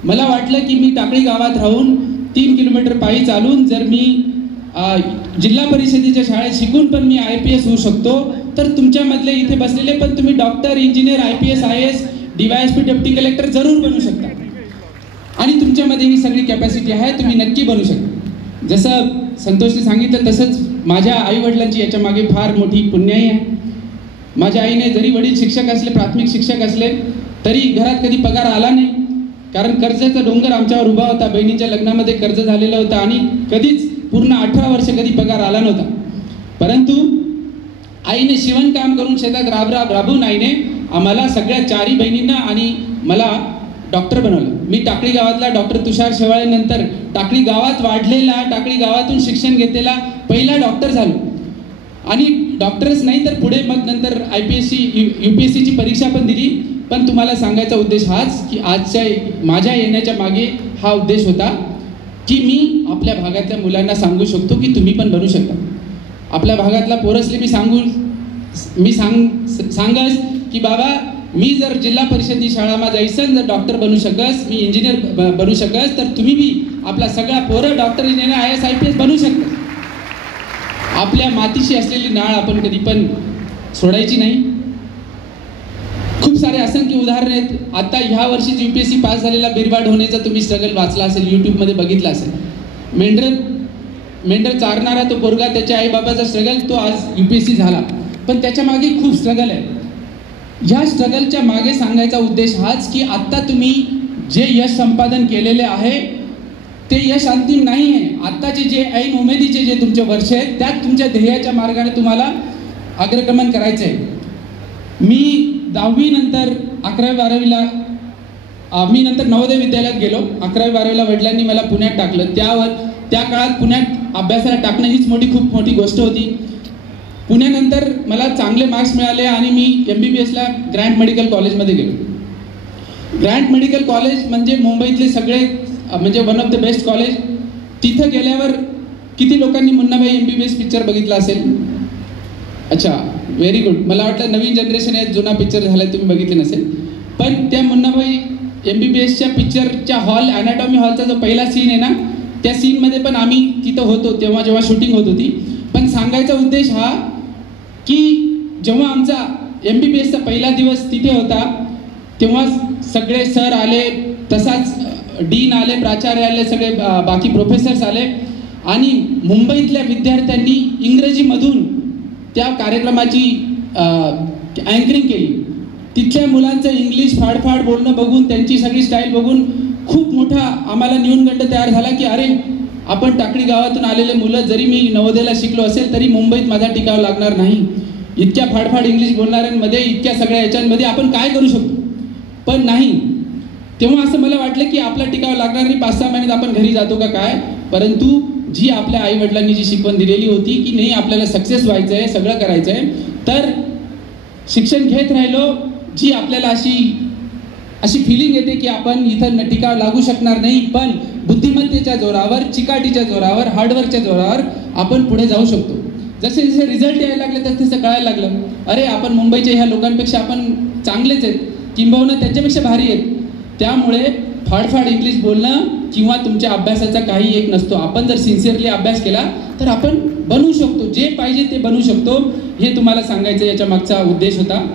मला वाटलं की मी टाकळी गावात राहून 3 किलोमीटर पायी चालून जर मी जिल्हा परिषदेच्या शाळेत शिकून पण मी IPS होऊ शकतो, तर तुमच्यामधले इथे बसलेले पण तुम्ही doctor, engineer, IPS IAS DYSP deputy collector जरूर बनू शकता. आणि तुमच्यामध्ये ही सगळी कॅपॅसिटी आहे, तुम्ही नक्की बनू शकता. जसं संतोषने सांगितलं तसंच माझ्या आईवडिलांची याच्या मागे फार मोठी पुण्याई आहे. माझ्या आईने जरी वडील शिक्षक असले, प्राथमिक शिक्षक असले, तरी घरात कधी पगार आला नाही, कारण कर्जाचा डोंगर आमच्यावर उभा होता. बहिणीच्या लग्नामध्ये कर्ज झालेलं होतं आणि कधीच पूर्ण 18 वर्ष कधी पगार आला नव्हता. परंतु आईने शिवणकाम करून शेतात राबून आईने आम्हाला सगळ्या 4 बहिणींना आणि मला डॉक्टर बनवलं. मी टाकळी गावातला डॉक्टर तुषार शेवाळे नंतर टाकळी गावात वाढलेला, टाकळी गावातून शिक्षण घेतलेला पहिला डॉक्टर झालो. आणि डॉक्टरच नाही तर पुढे मग नंतर IPSC UPSCची परीक्षा पण दिली. पण तुम्हाला सांगायचा उद्देश हाच की आजच्या माझ्या येण्याच्या मागे हा उद्देश होता की मी आपल्या भागातल्या मुलांना सांगू शकतो की तुम्ही पण बनू शकता. आपल्या भागातला पोरसले मी सांगस की बाबा, मी जर जिल्हा परिषदेची शाळामा जायसन, जर डॉक्टर बनू शकस, मी इंजिनियर बनू शकस, तर तुम्ही बी आपला सगळा पोरं डॉक्टर, इंजिनियर, IAS IPS बनू शकता. आपल्या मातीशी असलेली नाळ आपण कधी पण सोडायची नाही. खूप सारे असंख्य उदाहरण आहेत. आता ह्या वर्षी UPSC पास झालेला बिरबा ढोणेचा तुम्ही स्ट्रगल वाचला असेल, यूट्यूबमध्ये बघितला असेल. मेंढर चारणारा तो पोरगा, त्याच्या आईबाबाचा स्ट्रगल, तो आज UPSC झाला. पण त्याच्या मागे खूप स्ट्रगल आहे. ह्या स्ट्रगलच्या मागे सांगायचा उद्देश हाच की आत्ता तुम्ही जे यश संपादन केलेले आहे ते यश अंतिम नाही आहे. आत्ताचे जे ऐन उमेदीचे जे तुमचे वर्ष आहेत त्यात तुमच्या ध्येयाच्या मार्गाने तुम्हाला अग्रगमन करायचं आहे. मी 10वी नंतर 11वी 12वीला मी नंतर नवोदय विद्यालयात गेलो. 11वी 12वीला वडिलांनी मला पुण्यात टाकलं. त्या काळात पुण्यात अभ्यासाला टाकणं हीच खूप मोठी गोष्ट होती. पुण्यानंतर मला चांगले मार्क्स मिळाले आणि मी MBBSला ग्रँट मेडिकल कॉलेजमध्ये गेलो. ग्रँट मेडिकल कॉलेज म्हणजे मुंबईतले सगळे म्हणजे one of the best college. तिथं गेल्यावर किती लोकांनी मुन्नाबाई MBBS पिक्चर बघितला असेल? अच्छा, व्हेरी गुड. मला वाटलं नवीन जनरेशन आहे, जुना पिक्चर झाला तुम्ही बघितले नसेल. पण त्या मुन्नाबाई MBBSच्या पिक्चरच्या हॉल, ॲनाटॉमी हॉलचा जो पहिला सीन आहे ना, त्या सीनमध्ये पण आम्ही तिथं होतो जेव्हा शूटिंग होत होती. पण सांगायचा उद्देश हा की जेव्हा आमचा MBBSचा पहिला दिवस तिथे होता तेव्हा सगळे सर आले, तसाच डीन आले, प्राचार्य आले, सगळे बाकी प्रोफेसर्स आले आणि मुंबईतल्या विद्यार्थ्यांनी इंग्रजीमधून त्या कार्यक्रमाची अँकरिंग केली. तिथल्या मुलांचं इंग्लिश फाडफाड बोलणं बघून, त्यांची सगळी स्टाईल बघून खूप मोठा आम्हाला न्यूनगंड तयार झाला की अरे, आपण टाकळी गावातून आलेले मुलं, जरी मी नवोदयला शिकलो असेल तरी मुंबईत माझा टिकाव लागणार नाही. इतक्या फाडफाड इंग्लिश बोलणाऱ्यांमध्ये, इतक्या सगळ्या याच्यांमध्ये आपण काय करू शकतो. पण नाही, तेव्हा असं मला वाटलं की आपला टिकाव लागणार नाही, 5-6 महिन्यात आपण घरी जातो का काय. परंतु जी आपल्या आईवडिलांनी जी शिकवण दिलेली होती की नाही, आपल्याला सक्सेस व्हायचं आहे, सगळं करायचं आहे, तर शिक्षण घेत राहिलो. जी आपल्याला अशी फिलिंग येते की आपण इथं टिकाव लागू शकणार नाही, पण बुद्धिमत्तेच्या जोरावर, चिकाटीच्या जोरावर, हार्डवर्कच्या जोरावर आपण पुढे जाऊ शकतो. जसे जसे रिझल्ट यायला लागले तसं तसं कळायला लागलं, अरे आपण मुंबईच्या ह्या लोकांपेक्षा आपण चांगलेच आहेत, किंबहुना त्यांच्यापेक्षा भारी आहेत. त्यामुळे फाडफाड इंग्लिश बोलणं किंवा तुमच्या अभ्यासाचा काही एक नसतो. आपण जर सिन्सिअरली अभ्यास केला तर आपण बनवू शकतो, जे पाहिजे ते बनवू शकतो. हे तुम्हाला सांगायचं याच्या मागचा उद्देश होता.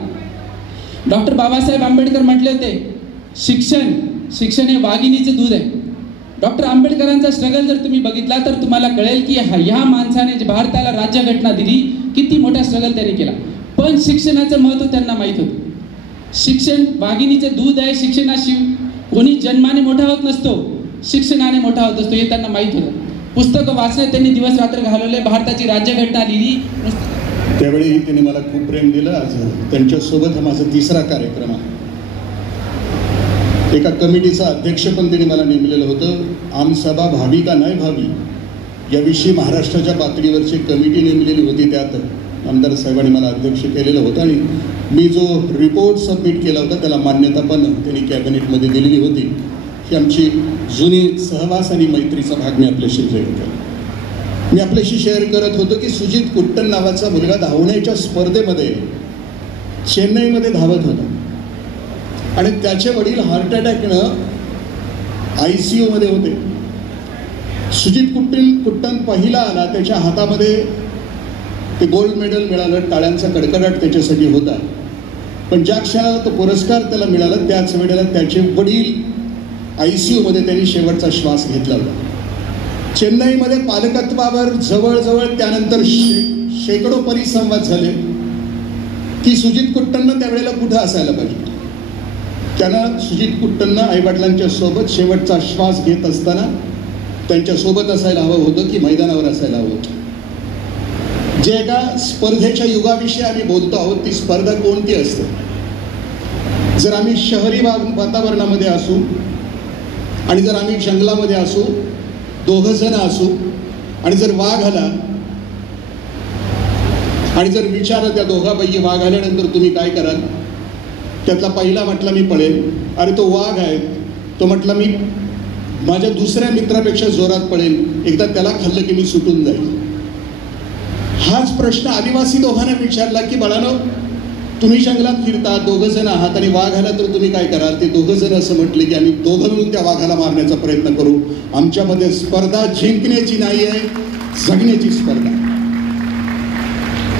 डॉक्टर बाबासाहेब आंबेडकर म्हटले होते, शिक्षण हे वाघिणीचे दूध आहे. डॉक्टर आंबेडकरांचा स्ट्रगल जर तुम्ही बघितला तर तुम्हाला कळेल की ह्या माणसाने जे भारताला राज्यघटना दिली, किती मोठा स्ट्रगल त्याने केला. पण शिक्षणाचं महत्त्व त्यांना माहीत होतं. शिक्षण वाघिणीचे दूध आहे. शिक्षणाशिवाय कोणी जन्माने मोठा होत नसतो, शिक्षणाने मोठा होत असतो, हे त्यांना माहीत होतं. पुस्तकं वाचण्यात त्यांनी दिवस रात्र घालवले, भारताची राज्यघटना लिहिली. त्यावेळी त्यांनी मला खूप प्रेम दिलं. आज त्यांच्यासोबत हा माझा 3रा कार्यक्रम आहे. एका कमिटीचा अध्यक्ष पण त्यांनी मला नेमलेलं होतं. आमसभा भावी का नाही भावी याविषयी महाराष्ट्राच्या पातळीवरची कमिटी नेमलेली होती. त्यात आमदार साहेबांनी मला अध्यक्ष केलेलं होतं आणि मी जो रिपोर्ट सबमिट केला होता त्याला मान्यता पण त्यांनी कॅबिनेटमध्ये दिलेली होती. ही आमची जुनी सहवास आणि मैत्रीचा भाग मी आपल्याशी शेअर केला. मी आपल्याशी शेअर करत होतो की सुजित कुट्टन नावाचा मुलगा धावण्याच्या स्पर्धेमध्ये चेन्नईमध्ये धावत होता आणि त्याचे वडील हार्ट अटॅकनं ICUमध्ये होते. सुजित कुट्टन पहिला आला, त्याच्या हातामध्ये ते गोल्ड मेडल मिळालं, टाळ्यांचा कडकडाट त्याच्यासाठी होता. पण ज्या क्षणाला तो पुरस्कार त्याला मिळाला त्याच वेळेला त्याचे वडील ICUमध्ये त्यांनी शेवटचा श्वास घेतला होता. चेन्नईमध्ये पालकत्वावर जवळजवळ त्यानंतर शेकडो परिसंवाद झाले की सुजित कुट्टननं त्यावेळेला कुठं असायला पाहिजे. त्यानं सुजित कुट्टननं आईवडिलांच्या सोबत शेवटचा श्वास घेत असताना त्यांच्यासोबत असायला हवं होतं की मैदानावर असायला हवं होतं. जे एका स्पर्धेच्या युगाविषयी आम्ही बोलतो आहोत, ती स्पर्धा कोणती असते. जर आम्ही शहरी वातावरणामध्ये असू आणि जर आम्ही जंगलामध्ये असू, 2 जण असू, आणि जर वाघ आला आणि जर विचारलं त्या दोघांपैकी वाघ आल्यानंतर तुम्ही काय कराल, त्यातला पहिला म्हटला मी पळेल. अरे तो वाघ आहे, तो म्हटला मी माझ्या दुसऱ्या मित्रापेक्षा जोरात पळेल, एकदा त्याला खाल्लं की मी सुटून जाईल. हाच प्रश्न आदिवासी दोघांना विचारला की बाळानो, तुम्ही जंगलात फिरता, 2 जण आहात आणि वाघ आला तर तुम्ही काय कराल. ते 2 जण असं म्हटले की आम्ही 2 मिळून त्या वाघाला मारण्याचा प्रयत्न करू. आमच्यामध्ये स्पर्धा जिंकण्याची नाही आहे, जगण्याची स्पर्धा.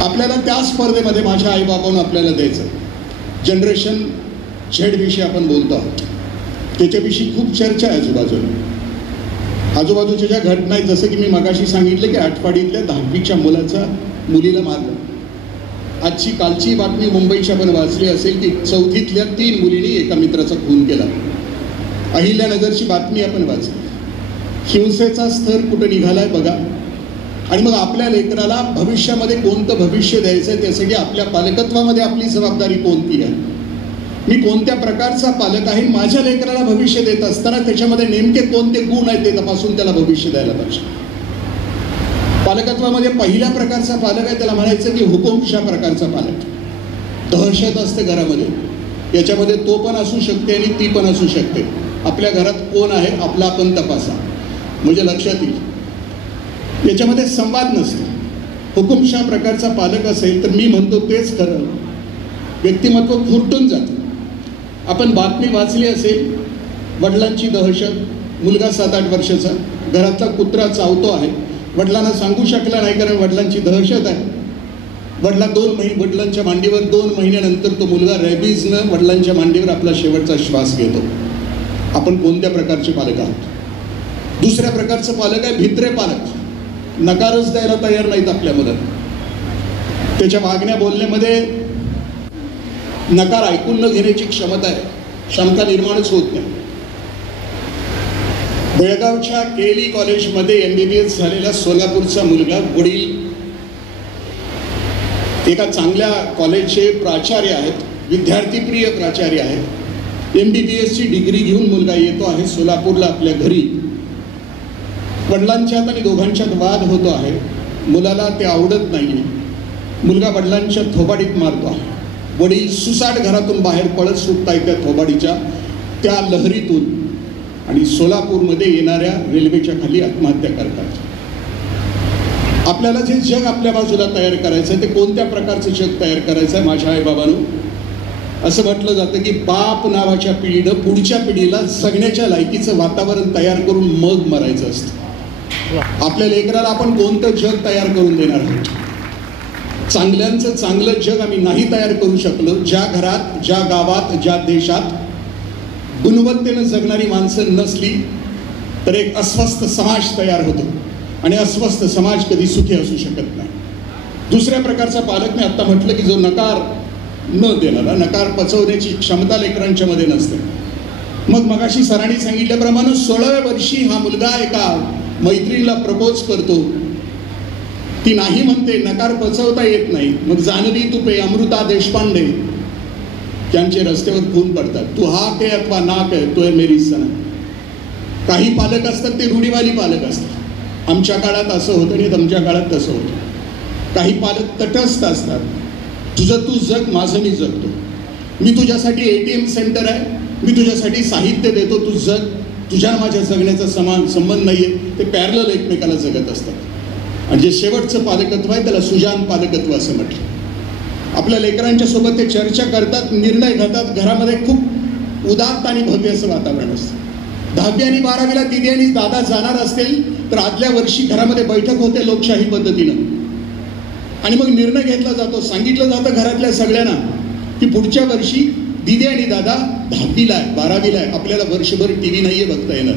आपल्याला त्या स्पर्धेमध्ये माझ्या आईबाबांना आपल्याला द्यायचं. जनरेशन झेड विषयी आपण बोलतो आहोत, त्याच्याविषयी खूप चर्चा आहे आजूबाजूच्या ज्या घटना आहेत. जसं की मी मगाशी सांगितलं की आटपाडीतल्या 10वीच्या मुलीला मारलं. कालची बातमी मुंबईची आपण वाचली असेल की 4थीतल्या 3 मुलींनी एका मित्राचा खून केला. अहिल्यानगरची बातमी आपण वाचली. हिंसेचा स्तर कुठं निघालाय बघा. आणि मग आपल्या लेकराला भविष्यामध्ये कोणतं भविष्य द्यायचं आहे, त्यासाठी आपल्या पालकत्वामध्ये आपली जबाबदारी कोणती आहे. मी कोणत्या प्रकारचा पालक आहे, माझ्या लेकराला भविष्य देत असताना त्याच्यामध्ये नेमके कोणते गुण आहेत ते तपासून त्याला भविष्य द्यायला पाहिजे. पालकत्वामध्ये पहिल्या प्रकारचा पालक आहे, त्याला म्हणायचं की हुकुमशा प्रकारचा पालक. दहशत असते घरामध्ये, याच्यामध्ये तो पण असू शकते आणि ती पण असू शकते. आपल्या घरात कोण आहे आपला आपण तपासा, म्हणजे लक्षात येईल. याच्यामध्ये संवाद नसतो. हुकुमशा प्रकारचा पालक असेल तर मी म्हणतो तेच खरं, व्यक्तिमत्व खुरटून जातं. आपण बातमी वाचली असेल, वडिलांची दहशत, मुलगा 7-8 वर्षाचा, घरातला कुत्रा चावतो आहे, वडिलांना सांगू शकला नाही कारण वडिलांची दहशत आहे. वडिलांच्या मांडीवर 2 महिन्यानंतर तो मुलगा रॅबीजनं वडिलांच्या मांडीवर आपला शेवटचा श्वास घेतो. आपण कोणत्या प्रकारचे पालक आहात. दुसऱ्या प्रकारचं पालक आहे भित्रे पालक, नकारच द्यायला तयार नाहीत आपल्या मुलांना. त्याच्या वागण्या बोलण्यामध्ये नकार ऐकून न घेण्याची क्षमता निर्माणच होत नाही. बेळगावच्या केली कॉलेजमध्ये MBBS झालेला सोलापूरचा मुलगा, वडील एका चांगल्या कॉलेजचे प्राचार्य आहेत, विद्यार्थीप्रिय प्राचार्य आहेत. MBBSची डिग्री घेऊन मुलगा येतो आहे सोलापूरला आपल्या घरी. वडिलांच्यात आणि दोघांच्यात वाद होतो आहे. मुलाला ते आवडत नाही. मुलगा वडिलांच्या थोबाडीत मारतो आहे. वडील सुसाट घरातून बाहेर पळत सुटतायत त्या थोबाडीच्या त्या लहरीतून आणि सोलापूरमध्ये येणाऱ्या रेल्वेच्या खाली आत्महत्या करतात. आपल्याला जे जग आपल्या बाजूला तयार करायचं आहे ते कोणत्या प्रकारचं जग तयार करायचं आहे? माझ्या आईबाबांनो, असं म्हटलं जातं की बाप नावाच्या पिढीनं पुढच्या पिढीला जगण्याच्या लायकीचं वातावरण तयार करून मग मरायचं असतं. आपल्या लेकराला आपण कोणतं जग तयार करून देणार आहोत? चांगल्यांचं चांगलं जग आम्ही नाही तयार करू शकलो. ज्या घरात, ज्या गावात, ज्या देशात गुणवत्तेनं जगणारी माणसं नसली तर एक अस्वस्थ समाज तयार होतो आणि अस्वस्थ समाज कधी सुखी असू शकत नाही. दुसऱ्या प्रकारचा पालक मी आत्ता म्हटलं की जो नकार न देणारा, नकार पचवण्याची क्षमता लेकरांच्या मध्ये नसते. मगाशी सरांनी सांगितल्याप्रमाणे 16व्या वर्षी हा मुलगा एका मैत्रिणीला प्रपोज करतो. ती नाही म्हणते, नकार पचवता येत नाही. मग जान्हवी तुपे, अमृता देशपांडे यांचे रस्त्यावर खून पडतात. तू हा के अथवा ना के, तो आहे मेरी सनम. काही पालक असतात ते रूढीवाली पालक असतात. आमच्या काळात असं होतं आणि तुमच्या काळात तसं होतं. काही पालक तटस्थ असतात. तुझं तू जग, माझं मी जगतो. मी तुझ्यासाठी ATM सेंटर आहे, मी तुझ्यासाठी साहित्य देतो, तू जग. तुझ्या माझ्या जगण्याचा समान संबंध नाही आहे. ते पॅरलल एकमेकाला जगत असतात. आणि जे शेवटचं पालकत्व आहे त्याला सुजान पालकत्व असं म्हटलं. आपल्या लेकरांच्या सोबत ते चर्चा करतात, निर्णय घेतात. घरामध्ये खूप उदात्त आणि भव्य असं वातावरण असतं. 10वी आणि 12वीला दिदी आणि दादा जाणार असतील तर आदल्या वर्षी घरामध्ये बैठक होते लोकशाही पद्धतीनं आणि मग निर्णय घेतला जातो. सांगितलं जातं घरातल्या सगळ्यांना की पुढच्या वर्षी दिदी आणि दादा 10वीला आहे, 12वीला आहे, आपल्याला वर्षभर TV नाहीये बघता येणार.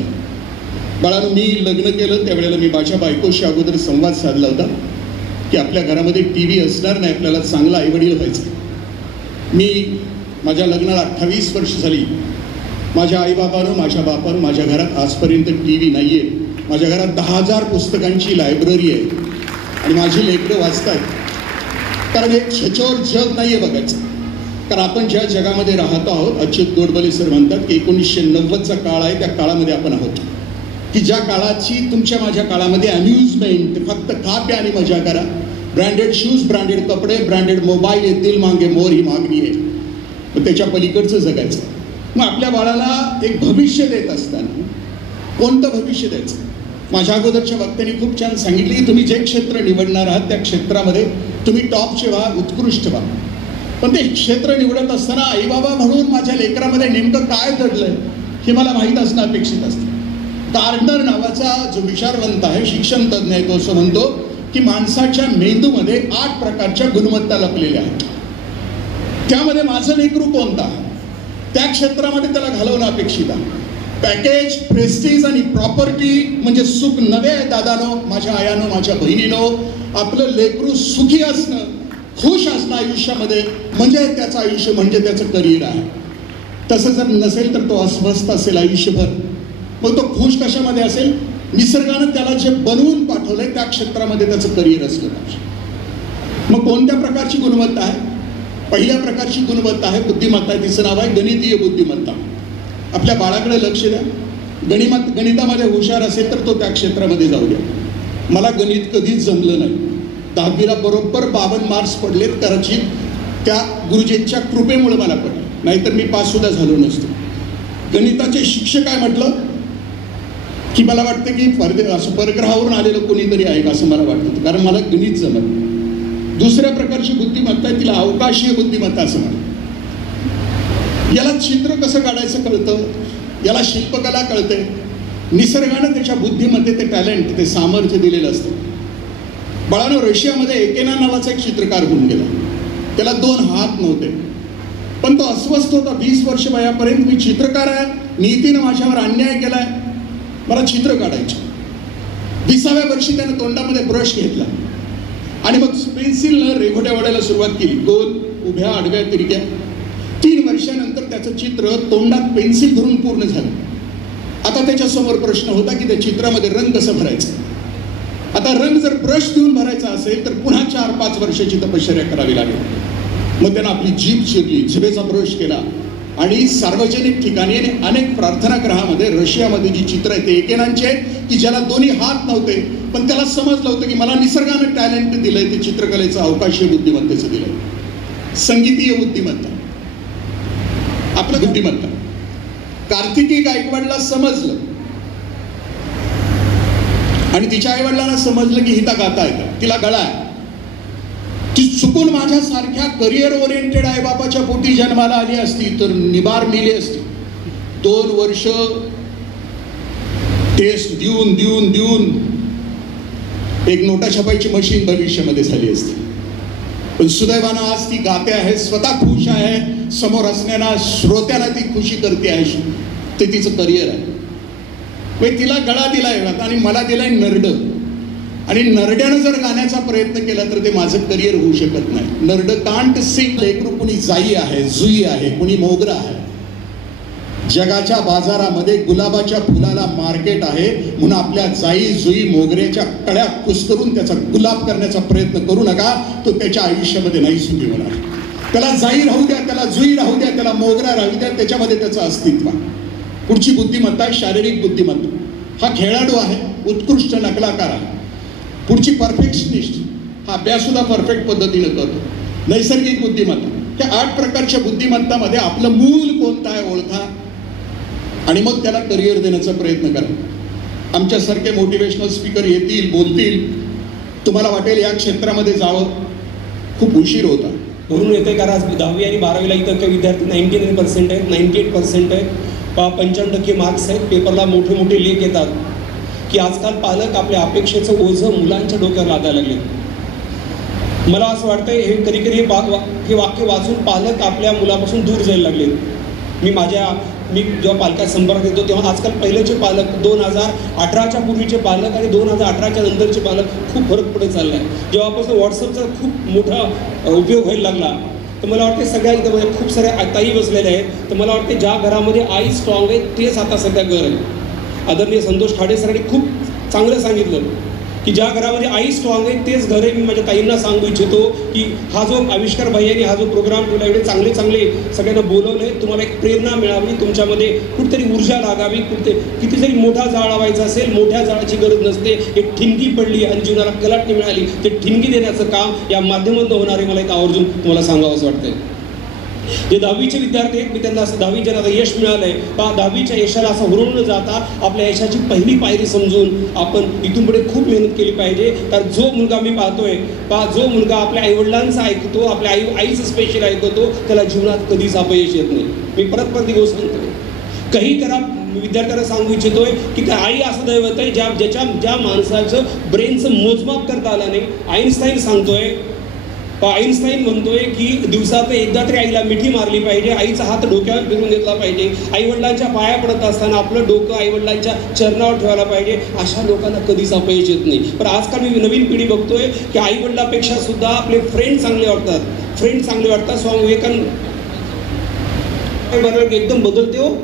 बाळानं, मी लग्न केलं त्यावेळेला मी माझ्या बायकोशी अगोदर संवाद साधला होता की आपल्या घरामध्ये TV असणार नाही, आपल्याला चांगला आईवडील व्हायचं. मी माझ्या लग्नाला 28 वर्ष झाली. माझ्या आईबाबानं, माझ्या बापानं माझ्या घरात आजपर्यंत TV नाही आहे. माझ्या घरात 10,000 पुस्तकांची लायब्ररी आहे आणि माझी लेकरं वाचतात. कारण एक छचोर जग नाही आहे बघायचं. कारण आपण ज्या जगामध्ये राहतो आहोत, अच्युत गोडबोले सर म्हणतात की 1990चा काळ आहे, त्या काळामध्ये आपण आहोत की ज्या काळाची तुमच्या माझ्या काळामध्ये अम्युजमेंट, फक्त खा प्या आणि मजा करा, ब्रँडेड शूज, ब्रँडेड कपडे, ब्रँडेड मोबाईल, दिल मागे मोर ही मागणी आहे. मग त्याच्या पलीकडचं जगायचं. मग आपल्या बाळाला एक भविष्य देत असताना कोणतं भविष्य द्यायचं? माझ्या अगोदरच्या वक्त्यांनी खूप छान सांगितले की तुम्ही जे क्षेत्र निवडणार आहात त्या क्षेत्रामध्ये तुम्ही टॉपचे व्हा, उत्कृष्ट व्हा. पण ते क्षेत्र निवडत असताना आईबाबा म्हणून माझ्या लेकरामध्ये नेमकं काय दडलंय हे मला माहीत असणं अपेक्षित असतं. कार्डनर नावाचा जो विचारवंत आहे, शिक्षण तज्ज्ञ आहे, तो असं म्हणतो की माणसाच्या मेंदूमध्ये 8 प्रकारच्या गुणवत्ता लपलेल्या आहेत. त्यामध्ये माझं लेकरू कोणता, त्या क्षेत्रामध्ये त्याला घालवणं अपेक्षित आहे. पॅकेज, प्रेस्टीज आणि प्रॉपर्टी म्हणजे सुख नव्हे आहे दादानो, माझ्या आयानो, माझ्या बहिणीनो. आपलं लेकरू सुखी असणं, खुश असणं आयुष्यामध्ये म्हणजे त्याचं आयुष्य, म्हणजे त्याचं करिअर आहे. तसं जर नसेल तर तो अस्वस्थ असेल आयुष्यभर. मग तो खुश कशामध्ये असेल? निसर्गानं त्याला जे बनवून पाठवलंय त्या क्षेत्रामध्ये त्याचं करिअर असलं पाहिजे. मग कोणत्या प्रकारची गुणवत्ता आहे? पहिल्या प्रकारची गुणवत्ता आहे बुद्धिमत्ता आहे. तिचं नाव आहे गणितीय बुद्धिमत्ता. आपल्या बाळाकडे लक्ष द्या. गणितामध्ये हुशार असेल तर तो त्या क्षेत्रामध्ये जाऊ द्या. मला गणित कधीच जमलं नाही. 10वीला बरोबर 52 मार्क्स पडलेत. कदाचित त्या गुरुजींच्या कृपेमुळे मला पडले, नाहीतर मी पास सुद्धा झालो नसतो. गणिताचे शिक्षक काय म्हटलं की मला वाटतं की असं परग्रहावरून आलेलं कोणीतरी आहे असं मला वाटतं, कारण मला गणित जमत. दुसऱ्या प्रकारची बुद्धिमत्ता आहे, तिला अवकाशीय बुद्धिमत्ता असं म्हणतात. याला चित्र कसं काढायचं कळतं, याला शिल्पकला कळते. निसर्गानं त्याच्या बुद्धीमध्ये ते टॅलेंट, ते सामर्थ्य दिलेलं असतं. बाळानं, रशियामध्ये एकेना नावाचा एक चित्रकार होऊन गेला. त्याला 2 हात नव्हते, पण तो अस्वस्थ होता. 20 वर्ष वयापर्यंत मी चित्रकार आहे, नीतीनं माझ्यावर अन्याय केलाय, मला चित्र काढायचे. 20व्या वर्षी त्यानं तोंडामध्ये ब्रश घेतला आणि मग पेन्सिलनं रेघोट्या वडायला सुरुवात केली, 2 उभ्या आडव्या तिरक्या. 3 वर्षानंतर त्याचं चित्र तोंडात पेन्सिल धरून पूर्ण झालं. आता त्याच्यासमोर प्रश्न होता की त्या चित्रामध्ये रंग कसं भरायचं. आता रंग जर ब्रश देऊन भरायचा असेल तर पुन्हा 4-5 वर्षाची तपश्चर्या करावी लागेल. मग त्यानं आपली जीभ चिरली, जिभेचा ब्रश केला आणि सार्वजनिक ठिकाणी आणि अनेक प्रार्थना गृहामध्ये रशियामध्ये जी चित्र आहेत ते एकेनांचे आहेत की ज्याला दोन्ही हात नव्हते, पण त्याला समजलं होतं की मला निसर्गानं टॅलेंट दिलंय, ते चित्रकलेचं अवकाशीय बुद्धिमत्तेचं दिलंय, संगीतीय बुद्धिमत्ता, आपलं बुद्धिमत्ता. कार्तिकी गायकवाडला समजलं आणि तिच्या आईवडिलांना समजलं की हिता गाता येतं, तिला गळा आहे. ती चुकून माझ्यासारख्या करिअर ओरिएंटेड आईबापाच्या पोटी जन्माला आली असती तर निबार मेली असती. 2 वर्ष टेस्ट देऊन देऊन देऊन एक नोटा छापायची मशीन भविष्यामध्ये झाली असती. पण सुदैवानं आज ती गाते आहे, स्वतः खुश आहे, समोर असणाऱ्या श्रोत्यांना ती खुशी करते आहे, ते तिचं करिअर आहे. तिला गळा दिलाय आणि मला दिलाय नरड. आणि नरड्यानं जर गाण्याचा प्रयत्न केला तर ते माझं करिअर होऊ शकत नाही. नरड कांट सिंग. लेकरू कुणी जाई आहे, जुई आहे, कुणी मोगरा आहे. जगाच्या बाजारामध्ये गुलाबाच्या फुलाला मार्केट आहे, म्हणून आपल्या जाई जुई मोगऱ्याच्या कळ्या कुस्करून त्याचा गुलाब करण्याचा प्रयत्न करू नका. तो त्याच्या आयुष्यामध्ये नाही सुखी होणार. त्याला जाई राहू द्या, त्याला जुई राहू द्या, त्याला मोगरा राहू द्या, त्याच्यामध्ये त्याचं अस्तित्व. पुढची बुद्धिमत्ता आहे शारीरिक बुद्धिमत्ता. हा खेळाडू आहे, उत्कृष्ट नकलाकार आहे. पुढची परफेक्शनिस्ट, हा अभ्यास सुद्धा परफेक्ट पद्धतीने करतो. नैसर्गिक बुद्धिमत्ता. त्या 8 प्रकारच्या बुद्धिमत्तामध्ये आपलं मूल कोणतं आहे ओळखा आणि मग त्याला करिअर देण्याचा प्रयत्न करा. आमच्यासारखे मोटिवेशनल स्पीकर येतील, बोलतील, तुम्हाला वाटेल या क्षेत्रामध्ये जावं, खूप उशीर होता. म्हणून येते कारण आज 10वी आणि 12वीला इथं काही विद्यार्थी 99% आहेत, 98% आहेत, 95% मार्क्स आहेत. पेपरला मोठे मोठे लेख येतात की आजकाल पालक आपल्या अपेक्षेचं ओझं मुलांच्या डोक्यावर लादायला लागले. मला असं वाटतंय हे कधी कधी हे वाक्य वाचून पालक आपल्या मुलापासून दूर जायला लागले. मी जेव्हा पालकात संपर्कात येतो तेव्हा आजकाल पहिलेचे पालक, 2018च्या पूर्वीचे पालक आणि 2018च्या नंतरचे पालक खूप फरक पडत चालला आहे. जेव्हापासून व्हॉट्सअपचा खूप मोठा उपयोग व्हायला लागला तर मला वाटते सगळ्या इथं खूप साऱ्या ताई बसलेल्या आहेत. तर मला वाटते ज्या घरामध्ये आई स्ट्रॉंग आहे तेच आता सध्या घर आहे. आदरणीय संतोष खाडे सरांनी खूप चांगलं सांगितलं की ज्या घरामध्ये आई स्ट्रॉंग आहे तेच घर आहे. मी माझ्या ताईंना सांगू इच्छितो की हा जो आविष्कार भैयानी हा जो प्रोग्राम ठेवला, एवढे चांगले चांगले सगळ्यांना बोलवले, तुम्हाला एक प्रेरणा मिळावी, तुमच्यामध्ये कुठेतरी ऊर्जा लागावी. किती जरी मोठा जाळ लावायचा असेल, मोठ्या जाळाची गरज नसते. एक ठिणगी पडली आणि जीवनाला कलाटणी मिळाली, ते ठिणगी देण्याचं काम या माध्यमातून होणार आहे. मला एक आवर्जून तुम्हाला सांगावं असं वाटतंय. जे 10वीचे विद्यार्थी आहेत, मी त्यांना असं 10वी ज्यांना यश मिळालंय, 10वीच्या यशाला असं हुरळून न जाता आपल्या यशाची पहिली पायरी समजून आपण इथून पुढे खूप मेहनत केली पाहिजे. कारण जो मुलगा मी पाहतोय, जो मुलगा आपल्या आईवडिलांचं ऐकतो, आपल्या आईचं स्पेशल ऐकतो, त्याला जीवनात कधीच अपयश येत नाही. मी परत ती गोष्ट सांगतोय, काही करा. विद्यार्थ्यांना सांगू इच्छितोय की आई असं दैवत आहे ज्या माणसाचं ब्रेनचं मोजमाप करता आलं नाही. आईन्स्टाईन म्हणतोय की दिवसात एकदा तरी आईला मिठी मारली पाहिजे, आईचा हात डोक्यावर फिरून घेतला पाहिजे, आईवडिलांच्या पाया पडत असताना आपलं डोकं आईवडिलांच्या चरणावर ठेवायला पाहिजे. अशा लोकांना कधीच अपयश येत नाही. पण आजकाल मी नवीन पिढी बघतोय की आईवडिलांपेक्षा सुद्धा आपले फ्रेंड चांगले वाटतात. स्वामी विवेकानंद एकदम बदलते हो,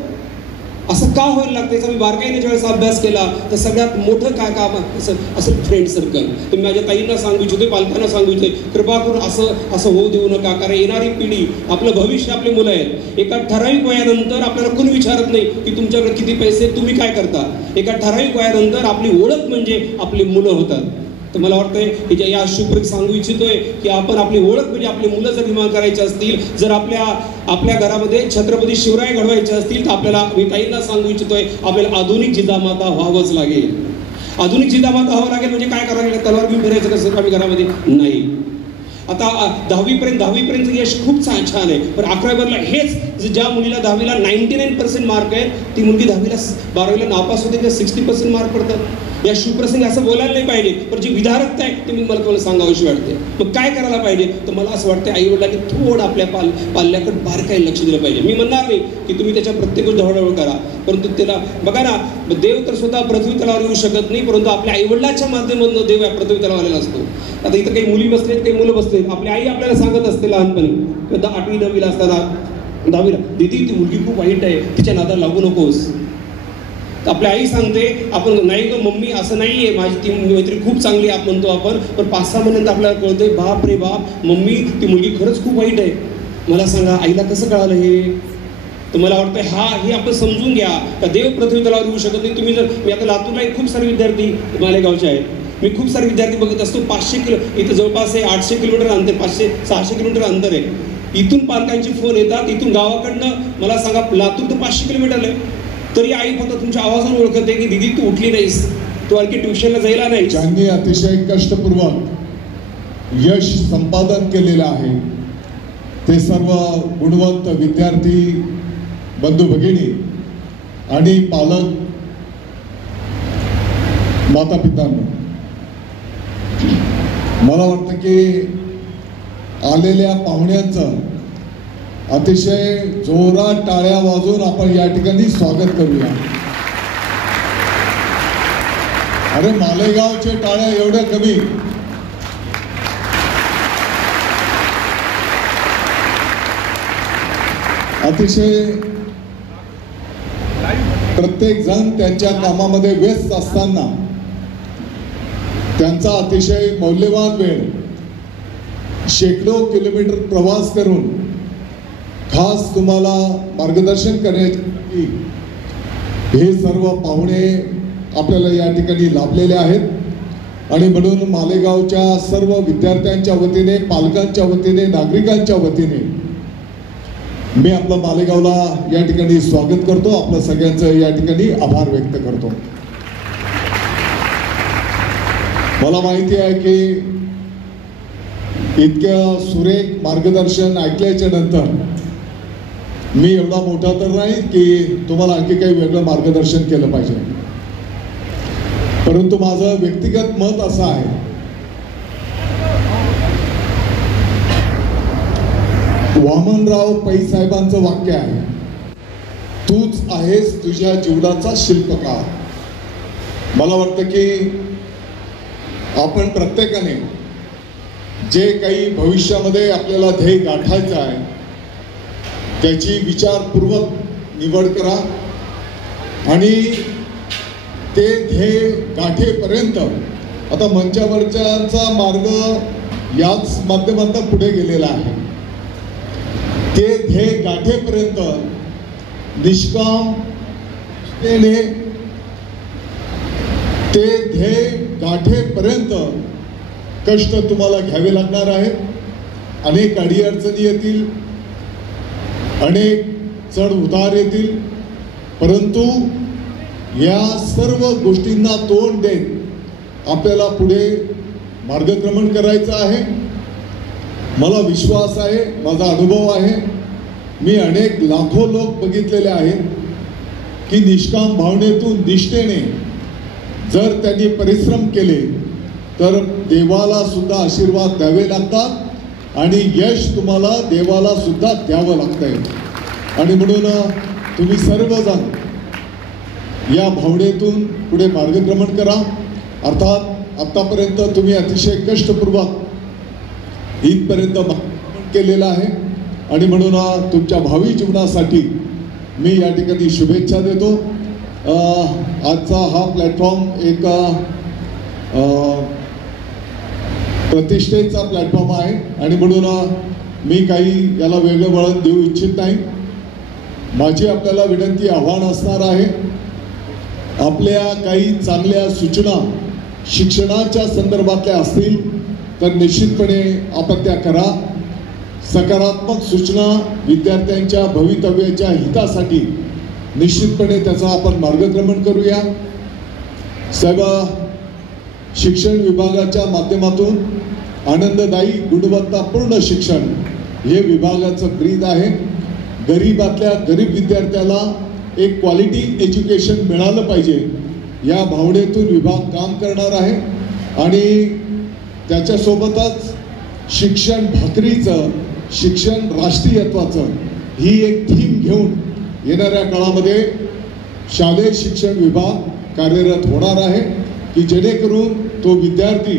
असं का व्हायला लागतं याचा मी बारकाईने ज्यावेळेस अभ्यास केला तर सगळ्यात मोठं काय काम असं फ्रेंड सर्कल. तुम्ही माझ्या ताईंना सांगू इच्छितो, पालकांना सांगू इच्छितो, कृपा करून असं होऊ देऊ नका. कारण येणारी पिढी, आपलं भविष्य, आपली मुलं आहेत. एका ठराविक वयानंतर आपल्याला कोणी विचारत नाही की तुमच्याकडे किती पैसे, तुम्ही काय करता. एका ठराविक वयानंतर आपली ओळख म्हणजे आपली मुलं होतात. तर मला वाटतंय की या शुभ्र सांगू इच्छितोय की आपण आपली ओळख म्हणजे आपली मुलं जर निर्माण करायची असतील, जर आपल्या घरामध्ये छत्रपती शिवराय घडवायचे असतील तर आपल्याला, मी ताईंना सांगू इच्छितोय, आपल्याला आधुनिक जिजामाता व्हावंच लागेल. आधुनिक जिजामाता व्हावं लागेल म्हणजे काय करावं लागेल, तलवार घेऊन फिरायचं कसं आम्ही घरामध्ये नाही. आता 10वीपर्यंत यश खूप छान आहे. पण 11वीला हेच ज्या मुलीला 10वीला 99% मार्क आहेत ती मुलगी 12वीला नापास होते, 60% मार्क पडतात. या शुभप्रसंगी असं बोलायला नाही पाहिजे, पण जी विधारकता आहे ते मला तुम्हाला सांगावीशी वाटते. मग काय करायला पाहिजे, तर मला असं वाटतं आई वडिलांनी थोडं आपल्या पाल्याकडे बारकाईने लक्ष दिलं पाहिजे. मी म्हणणार नाही की तुम्ही त्याच्या प्रत्येक गोष्ट ढवळाढवळ करा, परंतु त्याला बघा ना, देव तर स्वतः पृथ्वी तलावर येऊ शकत नाही, परंतु आपल्या आई वडिलांच्या माध्यमातून देव या पृथ्वी तलावर आलेला असतो. आता इथं काही मुली बसलेत, काही मुलं बसलेत. आपली आई आपल्याला सांगत असते लहानपणी 8वी 9वीला असताना, 10वीला, दीदी ती मुलगी खूप वाईट आहे, तिच्या नादाला लागू नकोस. आपली आई सांगते, आपण नाही ग मम्मी असं नाही आहे, माझी ती मैत्रीण खूप चांगली आहे म्हणतो आपण, पण 5-6 महिन्यात आपल्याला कळतंय बाप रे बाप, मम्मी ती मुलगी खरंच खूप वाईट आहे. मला सांगा आईला कसं कळालं हे? तर मला वाटतं हे आपण समजून घ्या का देव पृथ्वी तलावर येऊ शकत नाही. तुम्ही जर, मी आता लातूरला खूप सारे विद्यार्थी मालेगावचे आहेत, मी खूप सारे विद्यार्थी बघत असतो. 500 किलो इथं जवळपास आहे, 800 किलोमीटर अंतर, 500-600 किलोमीटर अंतर आहे. इथून पालकांचे फोन येतात, इथून गावाकडनं मला सांगा लातूर तर 500 किलोमीटर आहे, तरी आई फक्त तुमच्या आवाजाने ओळखते की दीदी तू उठली नाहीस, तू आणखी ट्युशनला जायला नाही. ज्यांनी अतिशय कष्टपूर्वक यश संपादन केलेलं आहे ते सर्व गुणवंत विद्यार्थी बंधू भगिनी आणि पालक माता पितांनो, मला वाटतं की आलेल्या पाहुण्यांचं अतिशय जोरात टाळ्या वाजवून आपण या ठिकाणी स्वागत करूया. अरे मालेगावचे टाळ्या एवढ्या कमी, अतिशय प्रत्येक जण त्यांच्या कामामध्ये व्यस्त असताना त्यांचा अतिशय मौल्यवान वेळ शेकडो किलोमीटर प्रवास करून खास तुम्हाला मार्गदर्शन करण्यासाठी हे सर्व पाहुणे आपल्याला या ठिकाणी लाभलेले आहेत. आणि म्हणून मालेगावच्या सर्व विद्यार्थ्यांच्या वतीने, पालकांच्या वतीने, नागरिकांच्या वतीने मी आपलं मालेगावला या ठिकाणी स्वागत करतो. आपलं सगळ्यांचं या ठिकाणी आभार व्यक्त करतो. मला माहिती आहे की इतक्या सुरेख मार्गदर्शन ऐकल्याच्या नंतर मी एवढा मोठा तर नाही की तुम्हाला आणखी काही वेगळं मार्गदर्शन केलं पाहिजे, परंतु माझं व्यक्तिगत मत असं आहे, वामनराव पै साहेबांचं वाक्य आहे, तूच आहेस तुझ्या जीवनाचा शिल्पकार. मला वाटतं की आपण प्रत्येकाने जे काही भविष्यामध्ये आपल्याला ध्येय गाठायचं आहे त्याची विचारपूर्वक निवड करा आणि ते ध्येय गाठेपर्यंत, आता मंचावरच्यांचा मार्ग याच माध्यमातून पुढे गेलेला आहे, ते ध्येय गाठेपर्यंत निष्काम ते ध्येय गाठेपर्यंत कष्ट तुम्हाला घ्यावे लागणार आहेत. अनेक अडीअडचणी येतील, अनेक चढ उतार येतील, परंतु या सर्व गोष्टींना तोंड देत आपल्याला पुढे मार्गक्रमण करायचं आहे. मला विश्वास आहे, माझा अनुभव आहे, मी अनेक लाखो लोक बघितलेले आहेत की निष्काम भावनेतून निष्ठेने जर त्यांनी परिश्रम केले तर देवाला सुद्धा आशीर्वाद द्यावे लागतात आणि यश तुम्हाला देवाला सुद्धा द्यावं लागतंय. आणि म्हणून तुम्ही सर्वजण या भावनेतून पुढे मार्गक्रमण करा. अर्थात आतापर्यंत तुम्ही अतिशय कष्टपूर्वक इथपर्यंत मार्गक्रमण केलेलं आहे आणि म्हणून तुमच्या भावी जीवनासाठी मी या ठिकाणी शुभेच्छा देतो. आजचा हा प्लॅटफॉर्म एक प्रतिष्ठेचा प्लॅटफॉर्म आहे आणि म्हणून मी काही याला वेगळं वळण देऊ इच्छित नाही. माझी आपल्याला विनंती, आव्हान असणार आहे, आपल्या काही चांगल्या सूचना शिक्षणाच्या संदर्भातल्या असतील तर निश्चितपणे आपण त्या करा. सकारात्मक सूचना विद्यार्थ्यांच्या भवितव्याच्या हितासाठी निश्चितपणे त्याचा आपण मार्गक्रमण करूया. साहेब, शिक्षण विभागाच्या माध्यमातून आनंददायी गुणवत्तापूर्ण शिक्षण हे विभागाचं ब्रीद आहे. गरीबातल्या गरीब विद्यार्थ्याला एक क्वालिटी एज्युकेशन मिळालं पाहिजे या भावनेतून विभाग काम करणार आहे आणि त्याच्यासोबतच शिक्षण भाकरीचं, शिक्षण राष्ट्रीयत्वाचं ही एक थीम घेऊन येणाऱ्या काळामध्ये शालेय शिक्षण विभाग कार्यरत होणार आहे की जेणेकरून तो विद्यार्थी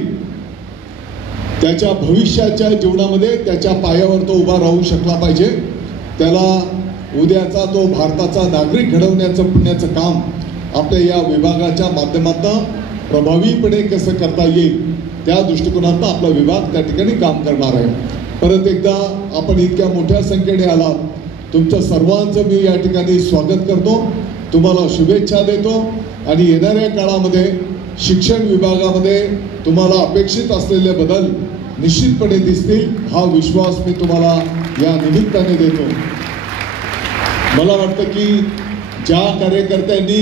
त्याच्या भविष्याच्या जीवनामध्ये त्याच्या पायावर तो उभा राहू शकला पाहिजे. त्याला उद्याचा तो भारताचा नागरिक घडवण्याचं पुण्याचं काम आपल्या या विभागाच्या माध्यमातून प्रभावीपणे कसं करता येईल त्या दृष्टिकोनातून आपला विभाग त्या ठिकाणी काम करणार आहे. परत एकदा आपण इतक्या मोठ्या संख्येने आला, तुमचं सर्वांचं मी या ठिकाणी स्वागत करतो, तुम्हाला शुभेच्छा देतो आणि येणाऱ्या काळामध्ये शिक्षण विभागामध्ये तुम्हाला अपेक्षित असलेले बदल निश्चितपणे दिसतील हा विश्वास मी तुम्हाला या निमित्ताने देतो. मला वाटतं की ज्या कार्यकर्त्यांनी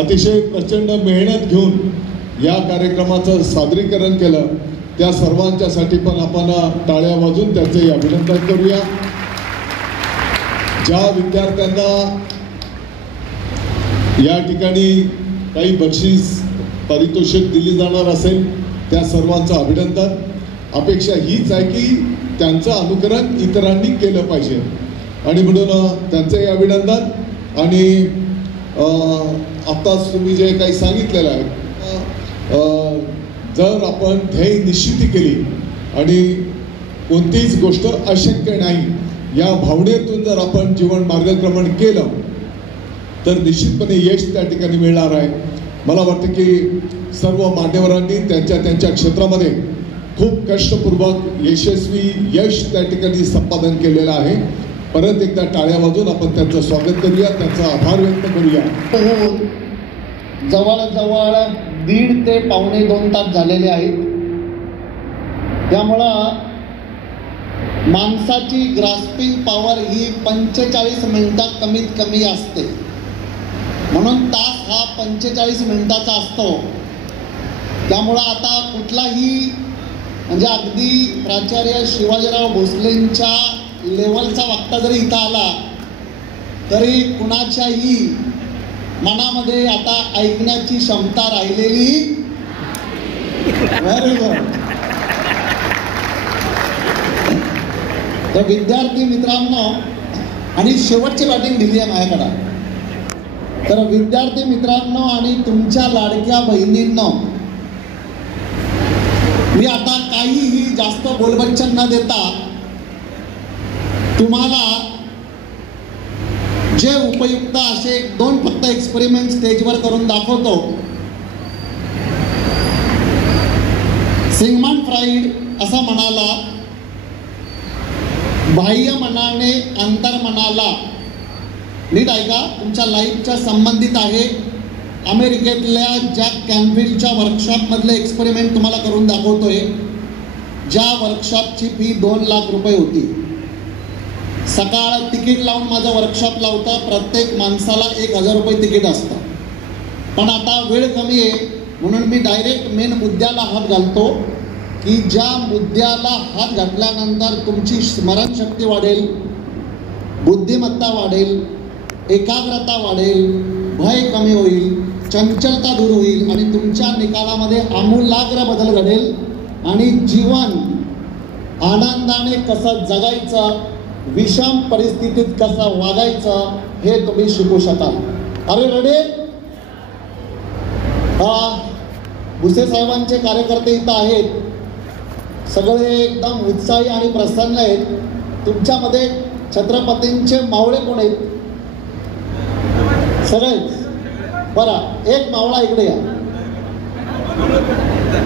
अतिशय प्रचंड मेहनत घेऊन या कार्यक्रमाचं सादरीकरण केलं त्या सर्वांच्यासाठी पण आपण टाळ्या वाजून त्याचे अभिनंदन करूया. ज्या विद्यार्थ्यांना या ठिकाणी काही बक्षीस पारितोषिक दिली जाणार असेल त्या सर्वांचं अभिनंदन. अपेक्षा हीच आहे की त्यांचं अनुकरण इतरांनी केलं पाहिजे आणि म्हणून त्यांचंही अभिनंदन. आणि आत्ताच तुम्ही जे काही सांगितलेलं आहे, जर आपण ध्येय निश्चिती केली आणि कोणतीच गोष्ट अशक्य नाही या भावनेतून जर आपण जीवन मार्गक्रमण केलं तर निश्चितपणे यश त्या ठिकाणी मिळणार आहे. मला वाटतं की सर्व मान्यवरांनी त्यांच्या क्षेत्रामध्ये खूप कष्टपूर्वक यशस्वी यश त्या ठिकाणी संपादन केलेलं आहे. परत एकदा टाळ्या वाजून आपण त्यांचं स्वागत करूया, त्यांचा आभार व्यक्त करूया. जवळजवळ 1.5 ते 1.25 तास झालेले आहेत. त्यामुळं माणसाची ग्रास्पिंग पॉवर ही 45 मिनिटात कमीत कमी असते, म्हणून तास हा 45 मिनिटाचा असतो. त्यामुळं आता कुठलाही म्हणजे अगदी प्राचार्य शिवाजीराव भोसलेंच्या लेवलचा वक्ता जरी इथं आला तरी कुणाच्याही मनामध्ये आता ऐकण्याची क्षमता राहिलेली तर विद्यार्थी मित्रांनो, आणि शेवटची बॅटिंग दिली आहे माझ्याकडं, तर विद्यार्थी मित्रांनो आणि तुमच्या लाडक्या बहिणींनो, मी आता काहीही जास्त बोलबच्चन न देता तुम्हाला जे उपयुक्त असे 2 फक्त एक्सपेरिमेंट स्टेजवर करून दाखवतो. सिग्मंड फ्राइड असा म्हणाला, बाह्य मनाने अंतर्मनाला, नीट ऐका, तुमच्या लाईफच्या संबंधित आहे. अमेरिकेतल्या जॅक कॅनफिल्डच्या वर्कशॉपमधले एक्सपेरिमेंट तुम्हाला करून दाखवतोय. ज्या वर्कशॉपची फी 2 लाख रुपये होती. सकाळ तिकीट लावून माझं वर्कशॉप लावता प्रत्येक माणसाला 1000 रुपये तिकीट असतं. पण आता वेळ कमी आहे म्हणून मी डायरेक्ट मेन मुद्द्याला हात घालतो की ज्या मुद्द्याला हात घातल्यानंतर तुमची स्मरणशक्ती वाढेल, बुद्धिमत्ता वाढेल, एकाग्रता वाढेल, भय कमी होईल, चंचलता दूर होईल आणि तुमच्या निकालामध्ये आमूलाग्र बदल घडेल आणि जीवन आनंदाने कसं जगायचं, विषम परिस्थितीत कसं वागायचं हे तुम्ही शिकू शकाल. अरे रेडी? भुसे साहेबांचे कार्यकर्ते इथं आहेत, सगळे एकदम उत्साही आणि प्रसन्न आहेत. तुमच्यामध्ये छत्रपतींचे मावळे कोण आहेत? सगळेच? बरं, एक मावळा इकडे या.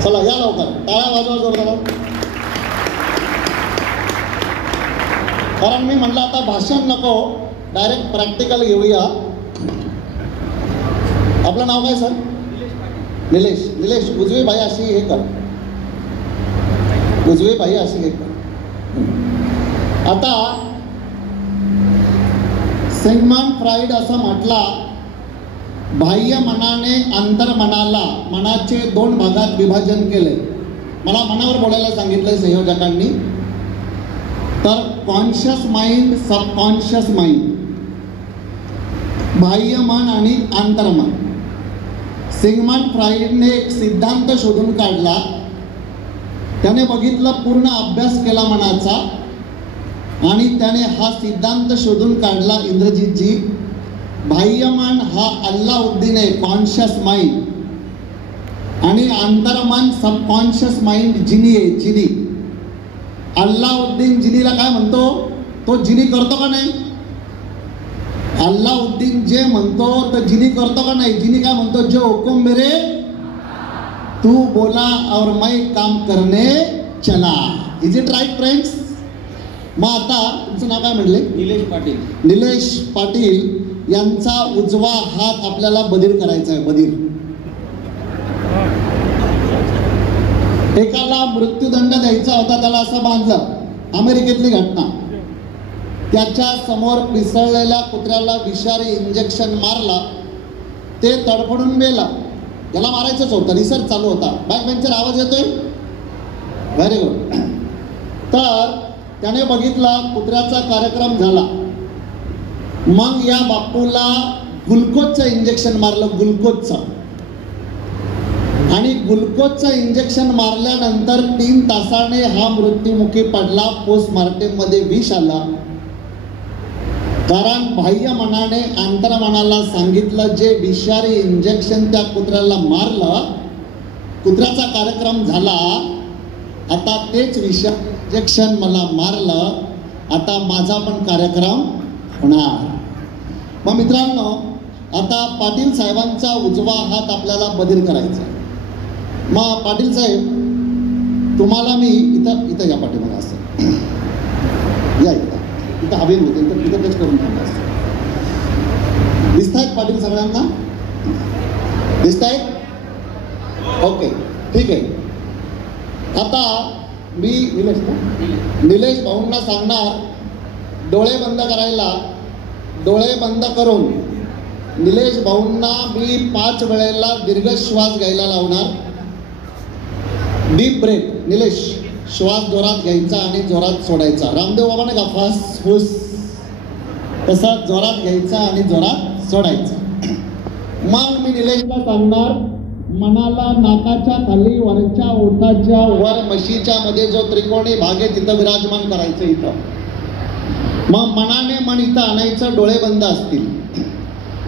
चला या लवकर, टाळ्या वाजवा जोरदार. कारण मी म्हटलं आता भाषण नको, डायरेक्ट प्रॅक्टिकल घेऊया. आपलं नाव काय सर? निलेश. निलेश, उजवी बाई अशी हे कर, उजवी बाई अशी हे कर. आता सिग्मंड फ्राइड असं म्हटला, बाह्य मनाने अंतर्मनाला, मनाचे 2 भागात विभाजन केले. मला मनावर बोलायला सांगितलं संयोजकांनी. तर कॉन्शियस माइंड, सबकॉन्शियस माइंड, बाह्य मन आणि अंतर्मन. सिग्मंड फ्राइडने एक सिद्धांत शोधून काढला. त्याने बघितलं, पूर्ण अभ्यास केला मनाचा आणि त्याने हा सिद्धांत शोधून काढला. इंद्रजितजी, बाह्यमन हा अल्लाउद्दीन आहे, कॉन्शियस माइंड, आणि अंतर्मन सबकॉन्शियस माइंड जिनी आहे, जिनी. अल्लाउद्दीन जिनीला काय म्हणतो? तो जिनी करतो का नाही? अल्लाउद्दीन जे म्हणतो तर जिनी करतो का नाही? जिनी काय म्हणतो? जो हुकुम मेरे तू बोला और मैं काम करने चला. Is it right friends? मग आता तुमचं नाव काय म्हटले? निलेश पाटील. निलेश पाटील यांचा उजवा हात आपल्याला बधीर करायचा आहे. बधीर. एकाला मृत्यूदंड द्यायचा होता, त्याला असं बांधलं. अमेरिकेतली घटना. त्याच्या समोर पिसळलेल्या कुत्र्याला विषारी इंजेक्शन मारला, ते तडफडून मेला. त्याला मारायचंच होतं, रिसर्च चालू होता. बॅक बेंचर आवाज येतोय? Very good. तर त्याने बघितला, कुत्र्याचा कार्यक्रम झाला. मग या बापूला ग्लुकोजचं इंजेक्शन मारलं, ग्लुकोजचं. आणि ग्लुकोजचं इंजेक्शन मारल्यानंतर 3 तासाने हा मृत्युमुखी पडला. पोस्टमार्टम मध्ये विष आला. कारण बाह्य मनाने अंतर्मनाला सांगितलं, जे विषारी इंजेक्शन त्या कुत्र्याला मारलं, कुत्र्याचा कार्यक्रम झाला, आता तेच विषारी इंजेक्शन मला मारलं, आता माझा पण कार्यक्रम होणार. मग मित्रांनो, आता पाटील साहेबांचा उजवा हात आपल्याला बधीर करायचा. मग पाटील साहेब, तुम्हाला मी इथं या पाठीमागे असं या, इथं हवे होते तर तिथं टच करून थांबलं असतं. दिसतायत पाटील सगळ्यांना? दिसतायत? ओके, ठीक आहे. आता मी निलेश भाऊंना सांगणार डोळे बंद करायला. डोळे बंद करून निलेश भाऊंना मी 5 वेळेला दीर्घ श्वास घ्यायला लावणार. Deep breath. निलेश, श्वास जोरात घ्यायचा आणि जोरात सोडायचा. रामदेव बाबा नाही का, फास फुस, तसा जोरात घ्यायचा आणि जोरात सोडायचा. मग मी निलेशला सांगणार, मनाला नाकाच्या खाली वरच्या ओठाच्या वर म्हशीच्या मध्ये जो त्रिकोणी भाग आहे तिथं विराजमान करायचं. इथं मग मनाने मन इथं आणायचं, डोळे बंद असतील.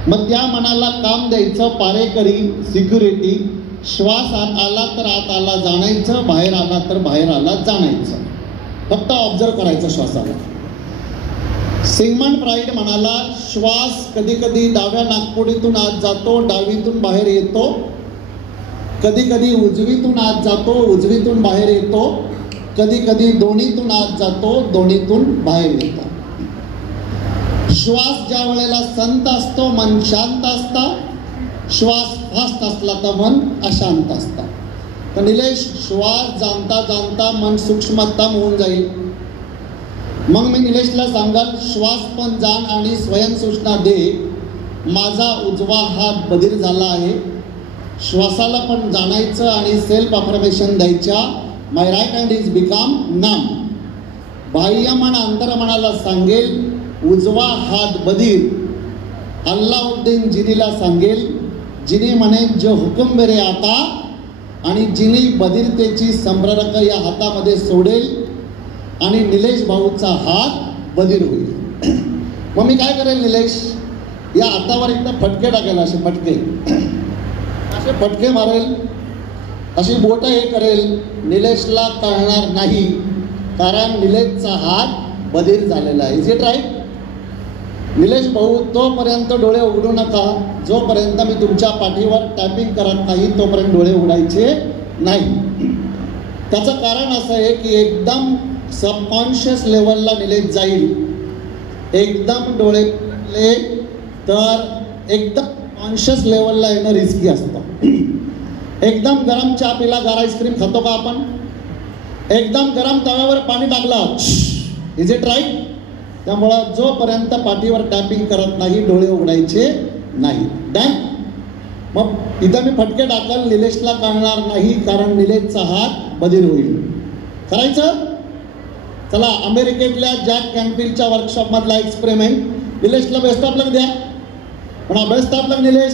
मग त्या मनाला काम द्यायचं, पारेकरी, सिक्युरिटी. श्वास आत आला तर आत आला जाणायचं, बाहेर आला तर बाहेर आला जाणायचं. फक्त ऑब्झर्व करायचं श्वासाला. सिग्मंड फ्राइड म्हणाला, श्वास कधी कधी डाव्या नाकपुडीतून आत जातो, डावीतून बाहेर येतो. कधी कधी उजवीतून आत जातो, उजवीतून बाहेर येतो. कधी कधी दोन्हीतून आत जातो, दोन्हीतून बाहेर येतो. श्वास ज्या वेळेला संत असतो, मन शांत असतं. श्वास फास्ट असला तर मन अशांत असतं. तर निलेश, श्वास जाणता जाणता मन सूक्ष्मतम होऊन जाईल. मग मी निलेशला सांगाल, श्वास पण जाण आणि स्वयंसूचना दे. माझा उजवा हात बधीर झाला आहे. श्वासाला पण जाणायचं आणि सेल्फ अफर्मेशन द्यायच्या. माय राईट हँड इज बिकम नम. बाह्य मन अंतर्मनाला सांगेल, उजवा हात बधीर. अल्लाउद्दीन जिनीला सांगेल, जिनी म्हणे जो हुकुम मेरे आता, आणि जिनी बधीरतेची संप्रेरक या हातामध्ये सोडेल आणि निलेश भाऊचा हात बधीर होईल. मग मी काय करेल, निलेश या हातावर एकदा फटके टाकेल. असे फटके मारेल, अशी बोट हे करेल. निलेशला कळणार नाही, कारण निलेशचा हात बधीर झालेला आहे. Is it right? निलेश भाऊ, तोपर्यंत डोळे उघडू नका जोपर्यंत मी तुमच्या पाठीवर टॅपिंग करत नाही, तोपर्यंत डोळे उघडायचे नाही. त्याचं कारण असं आहे की एकदम सबकॉन्शियस लेवलला निलेश जाईल. एकदम डोळे उघडले तर एकदम कॉन्शियस लेवलला येणं रिस्की असतं. एकदम गरम चहा पिला, गार आईस्क्रीम खातो का आपण? एकदम गरम तव्यावर पाणी टाकलं, इज इट राईट? त्यामुळं जोपर्यंत पाठीवर टॅपिंग करत नाही, डोळे उघडायचे नाही. डन? मग इथं मी फटके टाकल, निलेशला कळणार नाही, कारण निलेशचा हात बधीर होईल. करायचं? चला, अमेरिकेतल्या jack कॅन्फिल्डच्या वर्कशॉपमधला experiment. निलेशला best of luck द्या. पण बेस्ट ऑफ लक निलेश.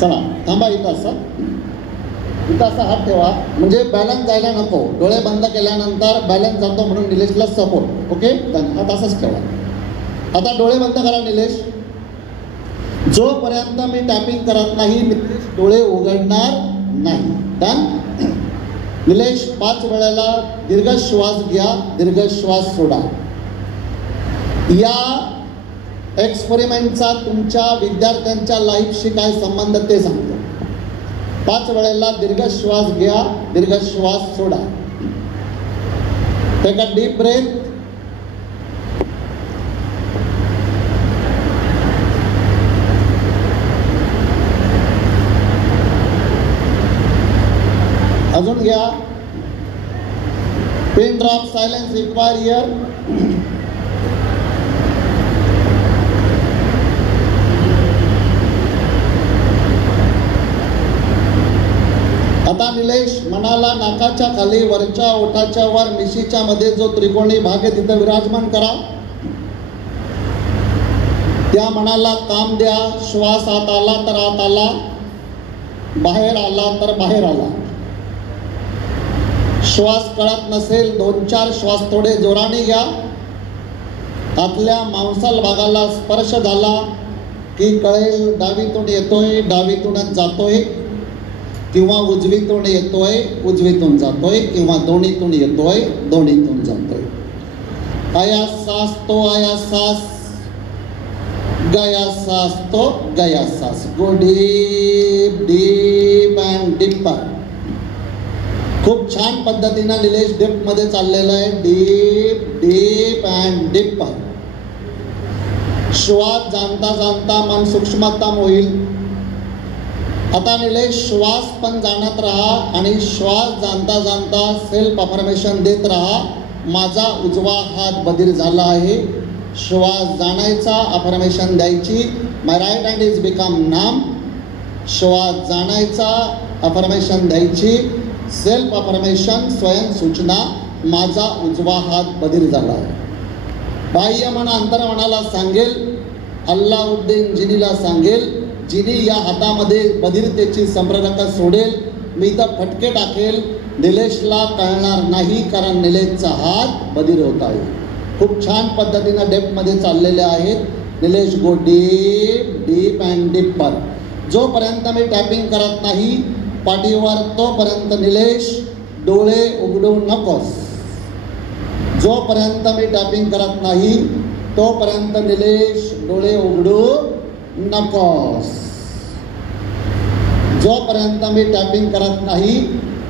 चला थांबा इथं असा हात ठेवा, म्हणजे बॅलन्स जायला नको. डोळे बंद केल्यानंतर बॅलन्स जातो म्हणून निलेशला सपोर्ट. ओके, हात असाच ठेवा. आता डोळे बंद करा निलेश. जोपर्यंत मी टॅपिंग करत नाही निलेश डोळे उघडणार नाही. डन. निलेश 5 वेळेला दीर्घ श्वास घ्या, दीर्घ श्वास सोडा. या एक्सपेरिमेंटचा तुमच्या विद्यार्थ्यांच्या लाईफशी काय संबंध ते सांगतो. 5 वेळेला दीर्घ श्वास घ्या, दीर्घ श्वास सोडा. Take a deep breath. अजून घ्या. Pin drop silence require here. आता निलेश मनाला नाकाच्या खाली वरच्या ओठाच्या वर मिशीच्या मध्ये जो त्रिकोणी भाग आहे तिथं विराजमान करा. त्या मनाला काम द्या. श्वास आत आला तर आत आला, बाहेर आला तर बाहेर आला. श्वास कळत नसेल 2-4 श्वास थोडे जोराने घ्या. आतल्या मांसल भागाला स्पर्श झाला की कळेल डावीतून येतोय, डावीतूनच जातोय, किंवा उजवीतून येतोय, उजवीतून जातोय, किंवा दोन्हीतून येतोय, दोन्हीतून जातोय. आया सास तो आया सास, गया सास तो गया सास. Go deep deep and deeper. खूप छान पद्धतीनं निलेश डेप्थ मध्ये चाललेला आहे. Deep deep and deeper. श्वास जाणता जाणता मन सूक्ष्मतम होईल. आता निलेश श्वास पण जाणत राहा आणि श्वास जाणता जाणता सेल्फ अफर्मेशन देत राहा. माझा उजवा हात बधीर झाला आहे. श्वास जाणायचा, अफर्मेशन द्यायची. माय राईट हँड इज बिकम नाम. श्वास जाणायचा, अफर्मेशन द्यायची. सेल्फ अफर्मेशन, स्वयं सूचना. माझा उजवा हात बधीर झाला आहे. बाह्य मन अंतर्मनाला सांगेल, अल्लाउद्दीन जिनीला सांगेल, जिनी या हातामध्ये बधिरतेची संप्रेरक सोडेल. मी तर फटके टाकेल, निलेशला कळणार नाही कारण निलेशचा हात बधीर होत आहे. खूप छान पद्धतीनं डेप्थमध्ये चाललेले आहेत. Nilesh go deep deep and deeper. जोपर्यंत मी टॅपिंग करत नाही पाठीवर तोपर्यंत निलेश डोळे उघडू नकोस. जोपर्यंत मी टॅपिंग करत नाही तोपर्यंत निलेश डोळे उघडू नकोस. जोपर्यंत मी टॅपिंग करत नाही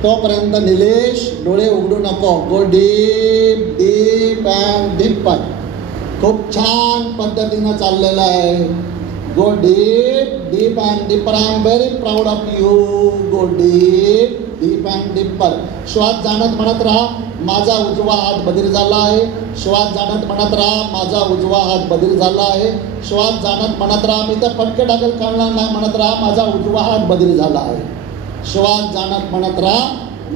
तोपर्यंत निलेश डोळे उघडू नको. Go deep deep and deeper. खूप छान पद्धतीनं चाललेलं आहे. Go deep deep and deeper. I am very proud of you. Go deep deep and deeper. श्वास जाणत म्हणत राहा, माझा उजवा हात बधीर झाला आहे. श्वास जाणत म्हणत राहा, माझा उजवा हात बधीर झाला आहे. श्वास जाणत म्हणत राहा, मी तर फटके टाकेल कळणार नाही म्हणत राहा, माझा उजवा हात बधीर झाला आहे. श्वास जाणत म्हणत राहा,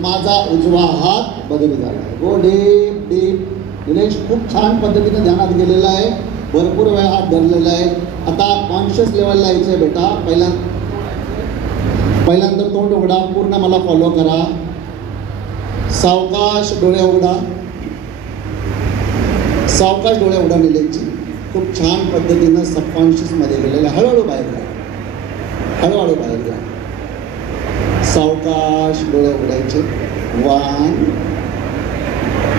माझा उजवा हात बधीर झाला आहे. Go deep deep. निलेश खूप छान पद्धतीने ध्यानात गेलेला आहे. भरपूर वेळ हात धरलेला आहे. आता कॉन्शियस लेवलला यायचं आहे बेटा. पहिल्यांदा तोंड उघडा, पूर्ण मला फॉलो करा. सावकाश डोळे उघडा, सावकाश डोळे उघडा. निलेशची खूप छान पद्धतीनं सबकॉन्शियसमध्ये गेलेलं आहे. हळूहळू बाहेर घ्या, हळूहळू बाहेर घ्या. सावकाश डोळे उघडायचे. 1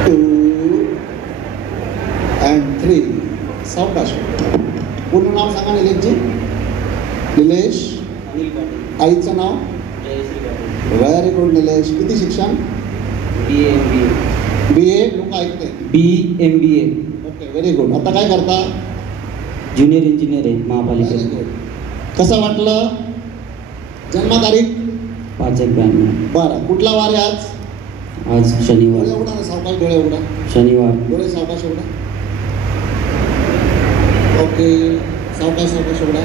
2 and 3. सावकाश. पूर्ण नाव सांगा निलेशजी. निलेश. आईचं नाव. Very good Nilesh. किती शिक्षण. BA. लोक ऐकते. BMBA. Okay, very good. आता काय करता. ज्युनियर इंजिनियर आहे महापालिकेत. कसं वाटलं. जन्मतारीख 5/1/92. बरं. कुठला वार आहे आज. आज शनिवार. डोळे उघडा ना, सावकाश डोळे उघडा. शनिवार. डोळे सावकाश उघडा. ओके, सावकाश सावकाश उघडा.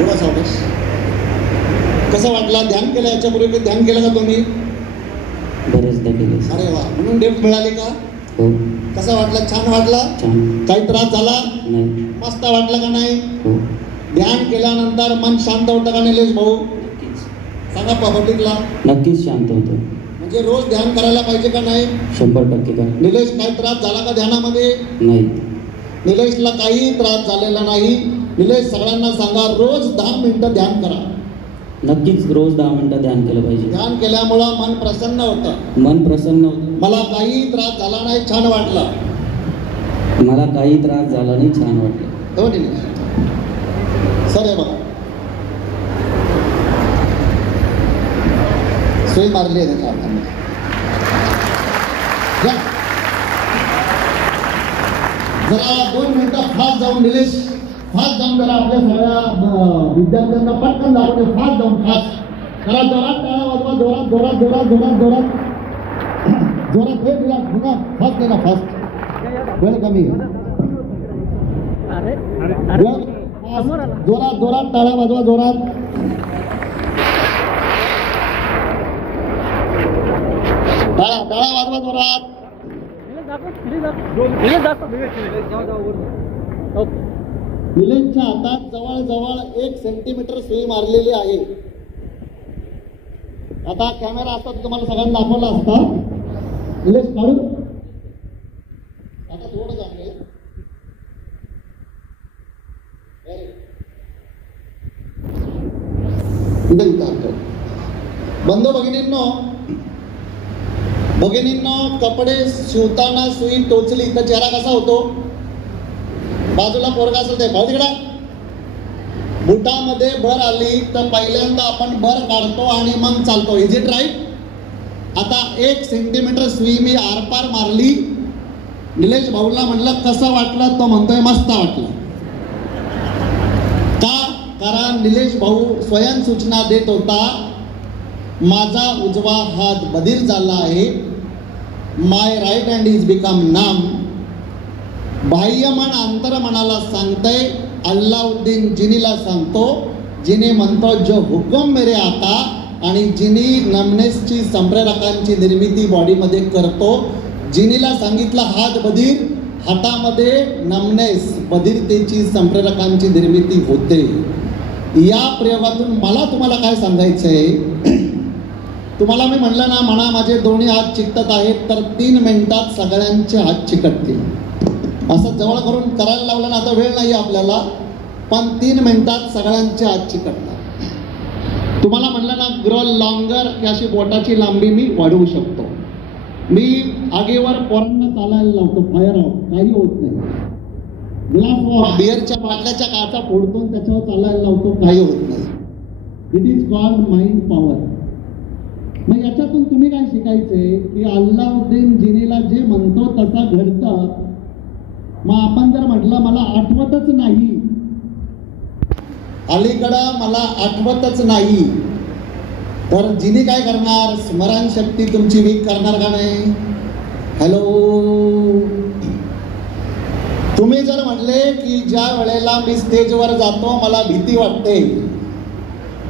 उघडा सावकाश. कसं वाटलं. ध्यान केलं याच्यापूर्वी. ध्यान केलं का तुम्ही. बरेचदा केले. अरे वा. म्हणून डेप्थ मिळाली का. हो. कसं वाटलं. छान वाटलं. छान. काही त्रास झाला नाही. मस्त वाटलं का नाही. हो. ध्यान केल्यानंतर मन शांत होतं का निलेश भाऊ? सांगा पब्लिकला. नक्कीच शांत होतं. म्हणजे रोज ध्यान करायला पाहिजे का नाही? 100% करा. निलेश काही त्रास झाला का ध्यानामध्ये? नाही. निलेशला काही त्रास झालेला नाही. निलेश सगळ्यांना सांगा रोज 10 मिनिटं ध्यान करा. नक्कीच रोज 10 मिनिटं ध्यान केलं पाहिजे. ध्यान केल्यामुळं मन प्रसन्न होतं. मन प्रसन्न होतं. मला काही त्रास झाला नाही, छान वाटलं. मला काही त्रास झाला नाही, छान वाटलं. हो निलेश सर. हे बघा सुई मारली आहे त्याच्या हाताने. जरा 2 मिनिटं फास्ट जाऊन निलेश, फास्ट जाऊन जरा आपल्या सगळ्या विद्यार्थ्यांना पटकन दाखवते. फास्ट जाऊन फास्ट जरा जोरात टाळा वाजवा. जोरात जोरात जोरात जोरात जोरात जोरात हे दिला पुन्हा फास्ट दिला. फास्ट वेळ कमी आहे. जोरात जोरात टाळा वाजवा. जोरात टाळा टाळा वाजवा. जोरात. निलेशच्या हातात जवळजवळ 1 सेंटीमीटर सुई मारलेली आहे. आता कॅमेरा असता तर तुम्हाला सगळ्यांना दाखवला असता. निलेश काढू. आता थोडं जाणे बंधू भगिनींनो, कपडे शिवताना सुई टोचली तर चेहरा कसा होतो? बाजूला पोरगा असेल ते भाऊ तिकडा. बुटामध्ये भर आली तर पहिल्यांदा आपण भर काढतो आणि मग चालतो. Is it right? आता 1 सेंटीमीटर सुई मी आरपार मारली. निलेश भाऊला म्हणलं कसं वाटलं? तो म्हणतोय मस्त वाटलं. का? कारण निलेश भाऊ स्वयं सूचना देत होता, माझा उजवा हात बधीर झाला आहे. माय राईट हँड इज बिकम नाम. बाह्यमन अंतरमनाला सांगतंय. अल्लाउद्दीन जिनीला सांगतो. जिनी म्हणतो जो हुकुम मेरे आता, आणि जिनी नमनेसची संप्रेरकांची निर्मिती बॉडीमध्ये करतो. जिनीला सांगितलं हात बधीर, हातामध्ये नमनेस बधिरतेची संप्रेरकांची निर्मिती होते. या प्रयोगातून मला तुम्हाला काय सांगायचंय? तुम्हाला मी म्हणलं ना, म्हणा माझे दोन्ही हात चिकटत आहेत, तर 3 मिनिटात सगळ्यांचे हात चिकटतील. असं जवळ करून करायला लावलं ना, आता वेळ नाही आपल्याला, पण 3 मिनिटात सगळ्यांचे हात चिकटतात. तुम्हाला म्हणलं ना ग्रो लॉंगर, की अशी बोटाची लांबी मी वाढवू शकतो. मी आगीवर पोरांना चालायला लावतो. फायर ऑफ, काही होत नाही. ग्लास बिअरच्या बाटल्याच्या काचा फोडतो, त्याच्यावर चालायला लावतो, काही होत नाही. It is called mind power. मग याच्यातून तुम्ही काय शिकायचंय? की अल्लाउद्दीन जिनीला जे म्हणतो तसा घडतं. मग आपण जर म्हटलं मला आठवतच नाही, अलीकडं मला आठवतच नाही, तर जिनी काय करणार? स्मरणशक्ती तुमची वीक करणार का नाही? हॅलो. तुम्ही जर म्हटले की ज्या वेळेला मी स्टेजवर जातो मला भीती वाटते,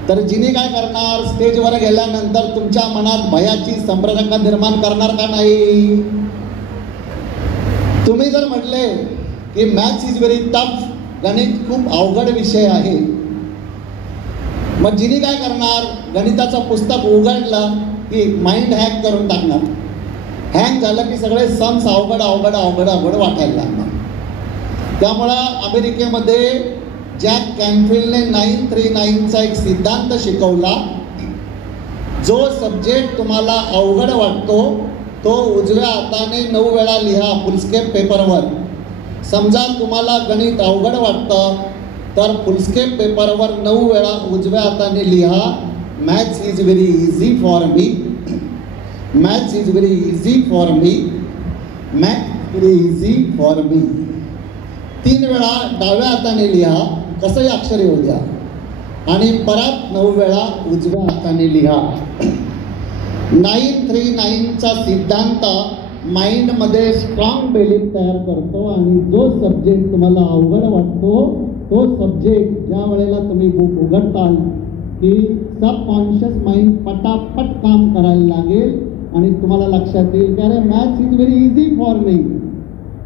तर जिनी काय करणार? स्टेजवर गेल्यानंतर तुमच्या मनात भयाची संप्रेरक निर्माण करणार का नाही? तुम्ही जर म्हटले की मॅथ्स इज व्हेरी टफ, गणित खूप अवघड विषय आहे, मग जिनी काय करणार? गणिताचं पुस्तक उघडलं की माइंड हॅक करून टाकणार. हँग झालं की सगळे सम्स अवघड अवघड अवघड अवघड वाटायला लागणार. त्यामुळं अमेरिकेमध्ये जॅक कॅनफिल्डने 939चा एक सिद्धांत शिकवला. जो सब्जेक्ट तुम्हाला अवघड वाटतो तो उजव्या हाताने 9 वेळा लिहा फुलस्केप पेपरवर. समजा तुम्हाला गणित अवघड वाटतं तर फुलस्केप पेपरवर 9 वेळा उजव्या हाताने लिहा, maths is very easy for me, maths is very easy for me, maths very easy for me. 3 वेळा डाव्या हाताने लिहा, कसंही अक्षर येऊ द्या, आणि परत 9 वेळा उजव्या हाताने लिहा. 939चा सिद्धांत माइंडमध्ये स्ट्रॉंग बिलीफ तयार करतो, आणि जो सब्जेक्ट तुम्हाला अवघड वाटतो तो सब्जेक्ट ज्या वेळेला तुम्ही बुक उघडताल की सबकॉन्शियस माइंड पटापट काम करायला लागेल आणि तुम्हाला लक्षात येईल की अरे maths is very easy for me.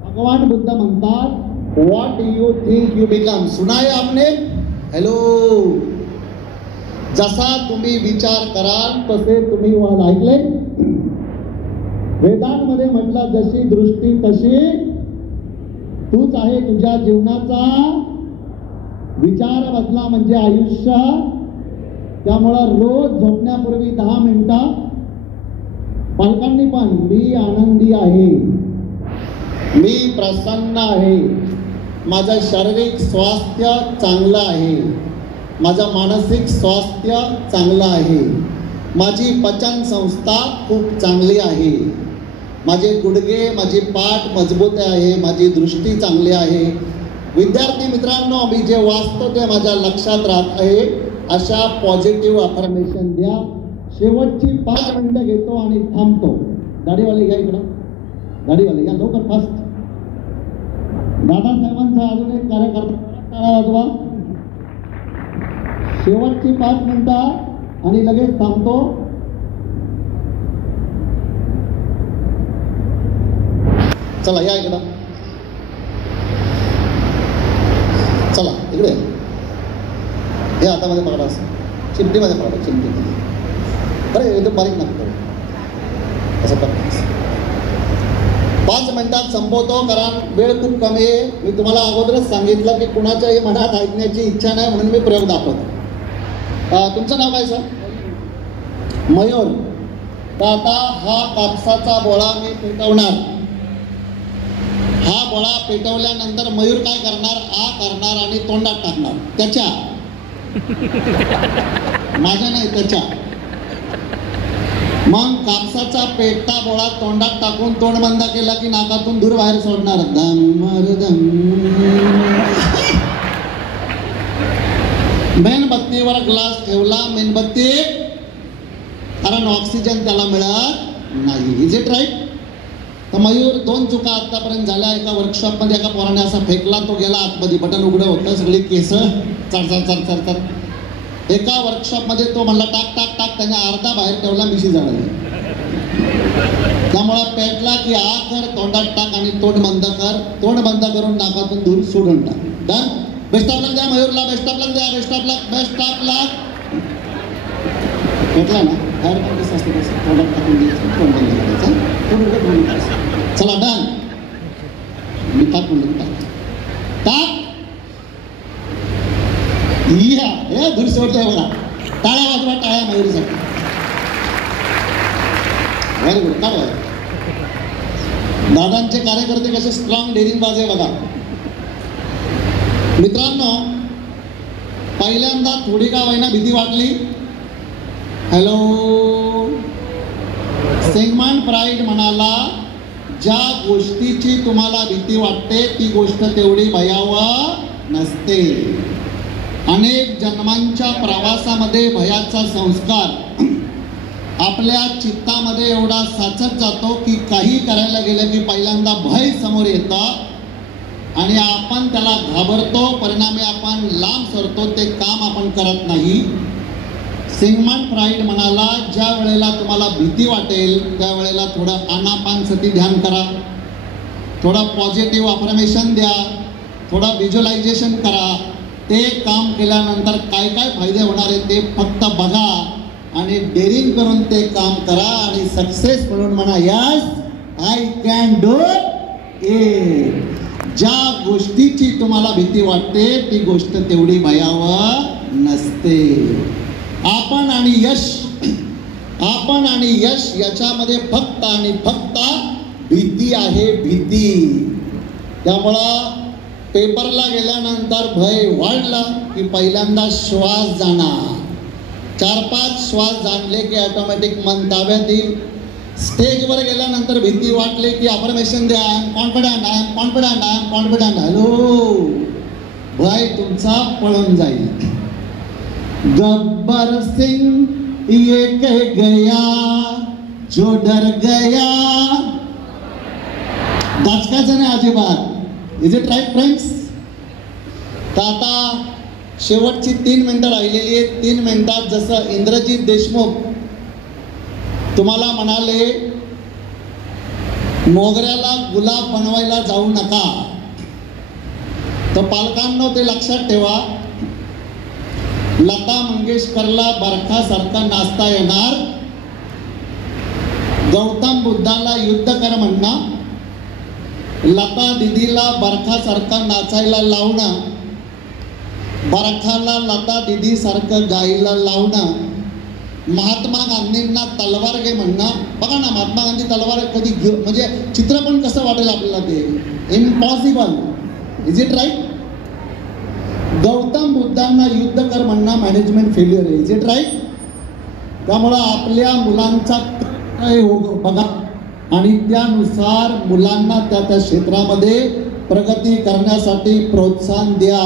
भगवान बुद्ध म्हणतात what you think you become. सुना है आपने? हॅलो, जसा तुम्ही विचार कराल तसे तुम्ही व्हाल. ऐकले? वेदांमध्ये म्हटलं जशी दृष्टी तशी तूच आहे तुझ्या जीवनाचा विचार बदला म्हणजे आयुष्य. त्यामुळं रोज झोपण्यापूर्वी 10 मिनिटं पालकांनी पण मी आनंदी आहे, मी प्रसन्न आहे, माझं शारीरिक स्वास्थ्य चांगलं आहे, माझं मानसिक स्वास्थ्य चांगलं आहे, माझी पचन संस्था खूप चांगली आहे, माझे गुडघे माझी पाठ मजबूत आहे, माझी दृष्टी चांगली आहे. विद्यार्थी मित्रांनो, मी जे वाचतो ते माझ्या लक्षात राहत आहे. अशा पॉझिटिव्ह अफर्मेशन द्या. शेवटची 5 मिनिटं घेतो आणि थांबतो. गाडीवाले या इकडं, गाडीवाले या लवकर, फास्ट. दादासाहेबांचा अजून एक कार्यकर्ता टाळा वाजवा. शेवटची 5 मिनिटं आणि लगेच थांबतो. चला या इकडं, चला इकडे हे हातामध्ये पकडा, असं चिमटीमध्ये पकडा, चिमटीमध्ये. अरे एकदम बारीक नका असं पकडा. 5 मिनिटात संपवतो कारण वेळ खूप कमी आहे. मी तुम्हाला अगोदरच सांगितलं की कुणाच्याही मनात ऐकण्याची इच्छा नाही म्हणून मी प्रयोग दाखवतो. तुमचं नाव काय सर? मयूर. तर आता हा कापसाचा बोळा मी पेटवणार. हा बोळा पेटवल्यानंतर मयूर काय करणार? करणार आणि तोंडात टाकणार. त्याच्या माझ्या नाही त्याच्या. मग कापसाचा पेटता बोळा तोंडात टाकून तोंड बंद केला की नाकातून धूर बाहेर सोडणार. मेणबत्तीवर ग्लास ठेवला, मेणबत्ती, कारण ऑक्सिजन त्याला मिळत नाही. Is it right? तर मयूर 2 चुका आतापर्यंत झाल्या. एका वर्कशॉपमध्ये एका पोराने असा फेकला, तो गेला आतमध्ये, बटन उघडं होतं, सगळी केस चढ. एका वर्कशॉपमध्ये तो म्हणला टाक टाक टाक, त्याने अर्धा बाहेर ठेवला, मिशी जाळली. त्यामुळं पेटला की कर, तोंडात टाक आणि तोंड बंद कर. तोंड बंद करून नाकातून दूर सोडून टाक. डन? बेस्ट ऑफ लक द्या मयूरला, बेस्ट ऑफ लक द्या, best of luck, best of luck. पेटला ना, बाहेर पण कसं असतं, कसं तोंडात टाकून द्यायचं, तोंड बंद करायचं, तोंड उघडं ठेवून टाकायचं. चला डन. मी टाक म्हणलं टाक टाक. या हे दूर सोडतोय बघा. टाळ्या वाजवा, टाळ्या मयूरीसाठी. Very good. काय बघा दादांचे कार्यकर्ते कसे स्ट्रॉंग डेअरिंग बाज आहे बघा. मित्रांनो, पहिल्यांदा थोडी का होईना भीती वाटली. हॅलो, सिग्मंड फ्राईड म्हणाला, ज्या गोष्टीची तुम्हाला भीती वाटते ती गोष्ट तेवढी भयावह नसते. अनेक जन्मांच्या प्रवासामध्ये भयाचा संस्कार आपल्या चित्तामध्ये एवढा साचत जातो की काही करायला गेलं की पहिल्यांदा भय समोर येतं आणि आपण त्याला घाबरतो. परिणामी आपण लांब सरतो, ते काम आपण करत नाही. सिग्मंड फ्राईड म्हणाला, ज्या वेळेला तुम्हाला भीती वाटेल त्यावेळेला थोडं आनापानसती ध्यान करा, थोडं पॉझिटिव्ह अफर्मेशन द्या, थोडं व्हिज्युअलायझेशन करा. ते काम केल्यानंतर काय काय फायदे होणार आहेत ते फक्त बघा आणि डेअरिंग करून ते काम करा आणि सक्सेस म्हणून म्हणा, yes I can do it. ज्या गोष्टीची तुम्हाला भीती वाटते ती गोष्ट तेवढी भयावह नसते. आपण आणि यश याच्यामध्ये फक्त आणि फक्त भीती आहे, भीती. त्यामुळं पेपरला गेल्यानंतर भय वाढला की पहिल्यांदा श्वास जाणार. 4-5 श्वास जाणले की ऑटोमॅटिक मन ताब्यात येईल. स्टेजवर गेल्यानंतर भीती वाटली की अफर्मेशन द्या, I am confident, I am confident, I am confident. Hello, भय तुमचा पळून जाईल. गब्बर सिंग ये कह गया जो डर गया. दाचकायचं नाही अजिबात. Is it right friends? तर आता शेवटची 3 मिनिटं राहिलेली आहेत. 3 मिनिटात जसं इंद्रजित देशमुख तुम्हाला म्हणाले मोगऱ्याला गुलाब बनवायला जाऊ नका, तर पालकांनो ते लक्षात ठेवा. लता मंगेशकरला बरखासारखा नाचता येणार, गौतम बुद्धाला युद्ध कर म्हणणं, लता दिदीला बरखासारखा नाचायला लावणं, बरखाला लता दिदी सारखं गायला लावणं, महात्मा गांधींना तलवार घे म्हणणं. बघा ना, महात्मा गांधी तलवार कधी घेऊ, म्हणजे चित्र पण कसं वाटेल आपल्याला, ते impossible. Is it right? Gautam बुद्धांना युद्ध कर म्हणणं मॅनेजमेंट फेल्युअर आहे. Is it right? त्यामुळं आपल्या मुलांचा बघा आणि त्यानुसार मुलांना त्या त्या क्षेत्रामध्ये प्रगती करण्यासाठी प्रोत्साहन द्या.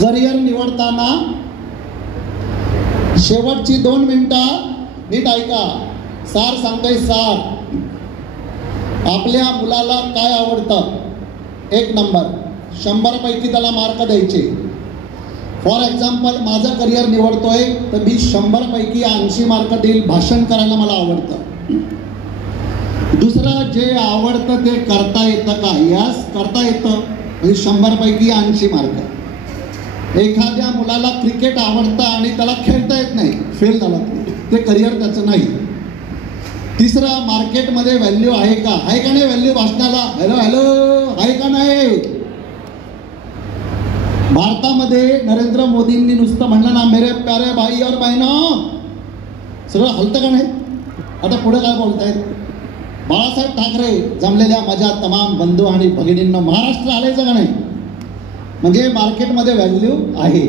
करिअर निवडताना शेवटची 2 मिनिटं नीट ऐका. सार सांगतोय सार. आपल्या मुलाला काय आवडतं? 1 नंबर. 100 पैकी त्याला मार्क द्यायचे. फॉर एक्झाम्पल, माझं करिअर निवडतोय तर मी 100 पैकी 80 मार्क देईल. भाषण करायला मला आवडतं. दुसरं, जे आवडतं ते करता येतं का? यस, करता येतं. म्हणजे 100 पैकी 80 मार्क. एखाद्या मुलाला क्रिकेट आवडतं आणि त्याला खेळता येत नाही, फेल झाला, ते करिअर त्याचं नाही. तिसरं, मार्केटमध्ये व्हॅल्यू आहे का? आहे का नाही व्हॅल्यू भाषणाला? हॅलो हॅलो, आहे का नाही? भारतामध्ये नरेंद्र मोदींनी नुसतं म्हणलं ना, मेरे प्यारे भाई और बहिणो, सगळं हलतं का नाही? आता पुढे काय बोलतायत? बाळासाहेब ठाकरे जमलेल्या माझ्या तमाम बंधू आणि भगिनींना, महाराष्ट्र आलायचं का नाही? म्हणजे मार्केटमध्ये व्हॅल्यू आहे.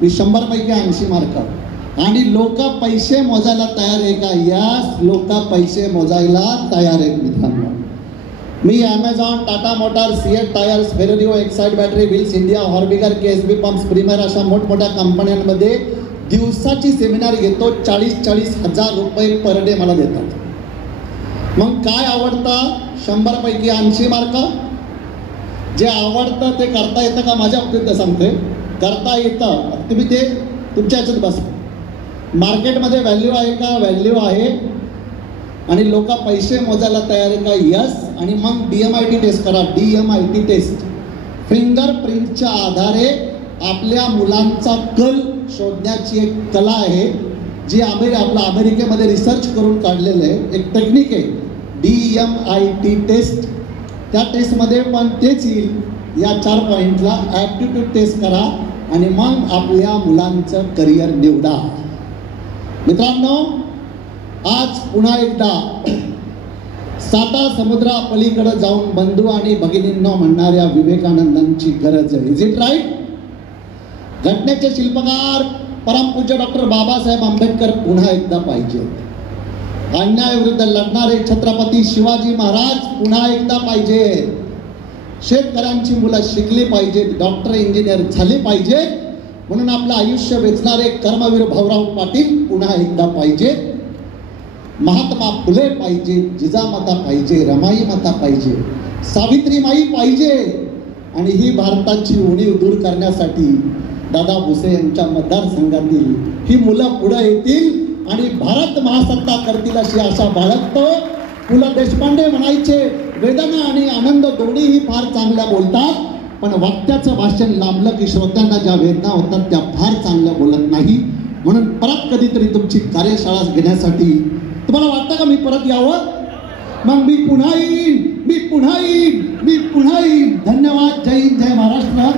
100 पैकी 80 मार्क. आणि लोक पैसे मोजायला तयार आहे का? यस, लोक पैसे मोजायला तयार आहेत मित्रांनो. मी Amazon, Tata motor, CEAT tyres, Ferrero, Exide battery, Wheels India, Hoerbiger, KSB pumps, Premier अशा मोठमोठ्या कंपन्यांमध्ये दिवसाची सेमिनार घेतो. 40-40 हजार रुपये पर डे मला देतात. मग काय आवडतं? 100 पैकी 80 मार्क. जे आवडतं ते करता येतं का? माझ्या बाबतीत सांगते, करता येतं. तुम्ही ते तुमच्या ह्याच्यात बसा. मार्केटमध्ये व्हॅल्यू आहे का? व्हॅल्यू आहे. आणि लोक पैसे मोजायला तयार आहे का? यस. आणि मग DMIT टेस्ट करा. DMIT test. फिंगरप्रिंटच्या आधारे आपल्या मुलांचा कल शोधण्याची एक कला आहे, जी आपला अमेरिकेमध्ये रिसर्च करून काढलेलं आहे. एक टेक्निक आहे DMIT टेस्ट. त्या टेस्टमध्ये पण तेच येईल. या 4 पॉईंटला ॲप्टिट्यूड टेस्ट करा आणि मग आपल्या मुलांचं करिअर निवडा. मित्रांनो, आज पुन्हा एकदा 7 समुद्रापलीकडे जाऊन बंधू आणि भगिनींनो म्हणणाऱ्या विवेकानंदांची गरज आहे. Is it right? घटनेचे शिल्पकार परमपूज्य डॉक्टर बाबासाहेब आंबेडकर पुन्हा एकदा पाहिजे. अन्यायाविरुद्ध लढणारे छत्रपती शिवाजी महाराज पुन्हा एकदा पाहिजे. शेतकऱ्यांची मुलं शिकली पाहिजेत, डॉक्टर इंजिनियर झाले पाहिजेत. म्हणून आपलं आयुष्य वेचणारे कर्मवीर भाऊराव पाटील पुन्हा एकदा पाहिजे. महात्मा फुले पाहिजे, जिजामाता पाहिजे, रमाई माता पाहिजे, सावित्रीमाई पाहिजे. आणि ही भारताची उणीव दूर करण्यासाठी दादा भुसे यांच्या मतदारसंघातील ही मुलं पुढे येतील आणि भारत महासत्ता करतील अशी आशा बाळगतो. पु ल देशपांडे म्हणायचे, वेदना आणि आनंद दोन्हीही फार चांगल्या बोलतात, पण वाक्याचं भाषण लांबलं की श्रोत्यांना ज्या वेदना होतात त्या फार चांगल्या बोलत नाही. म्हणून परत कधीतरी तुमची कार्यशाळा घेण्यासाठी तुम्हाला वाटतं का मी परत यावं? मग मी पुन्हा येईन, मी पुन्हा येईन, मी पुन्हा येईन. धन्यवाद. जय हिंद, जय महाराष्ट्र.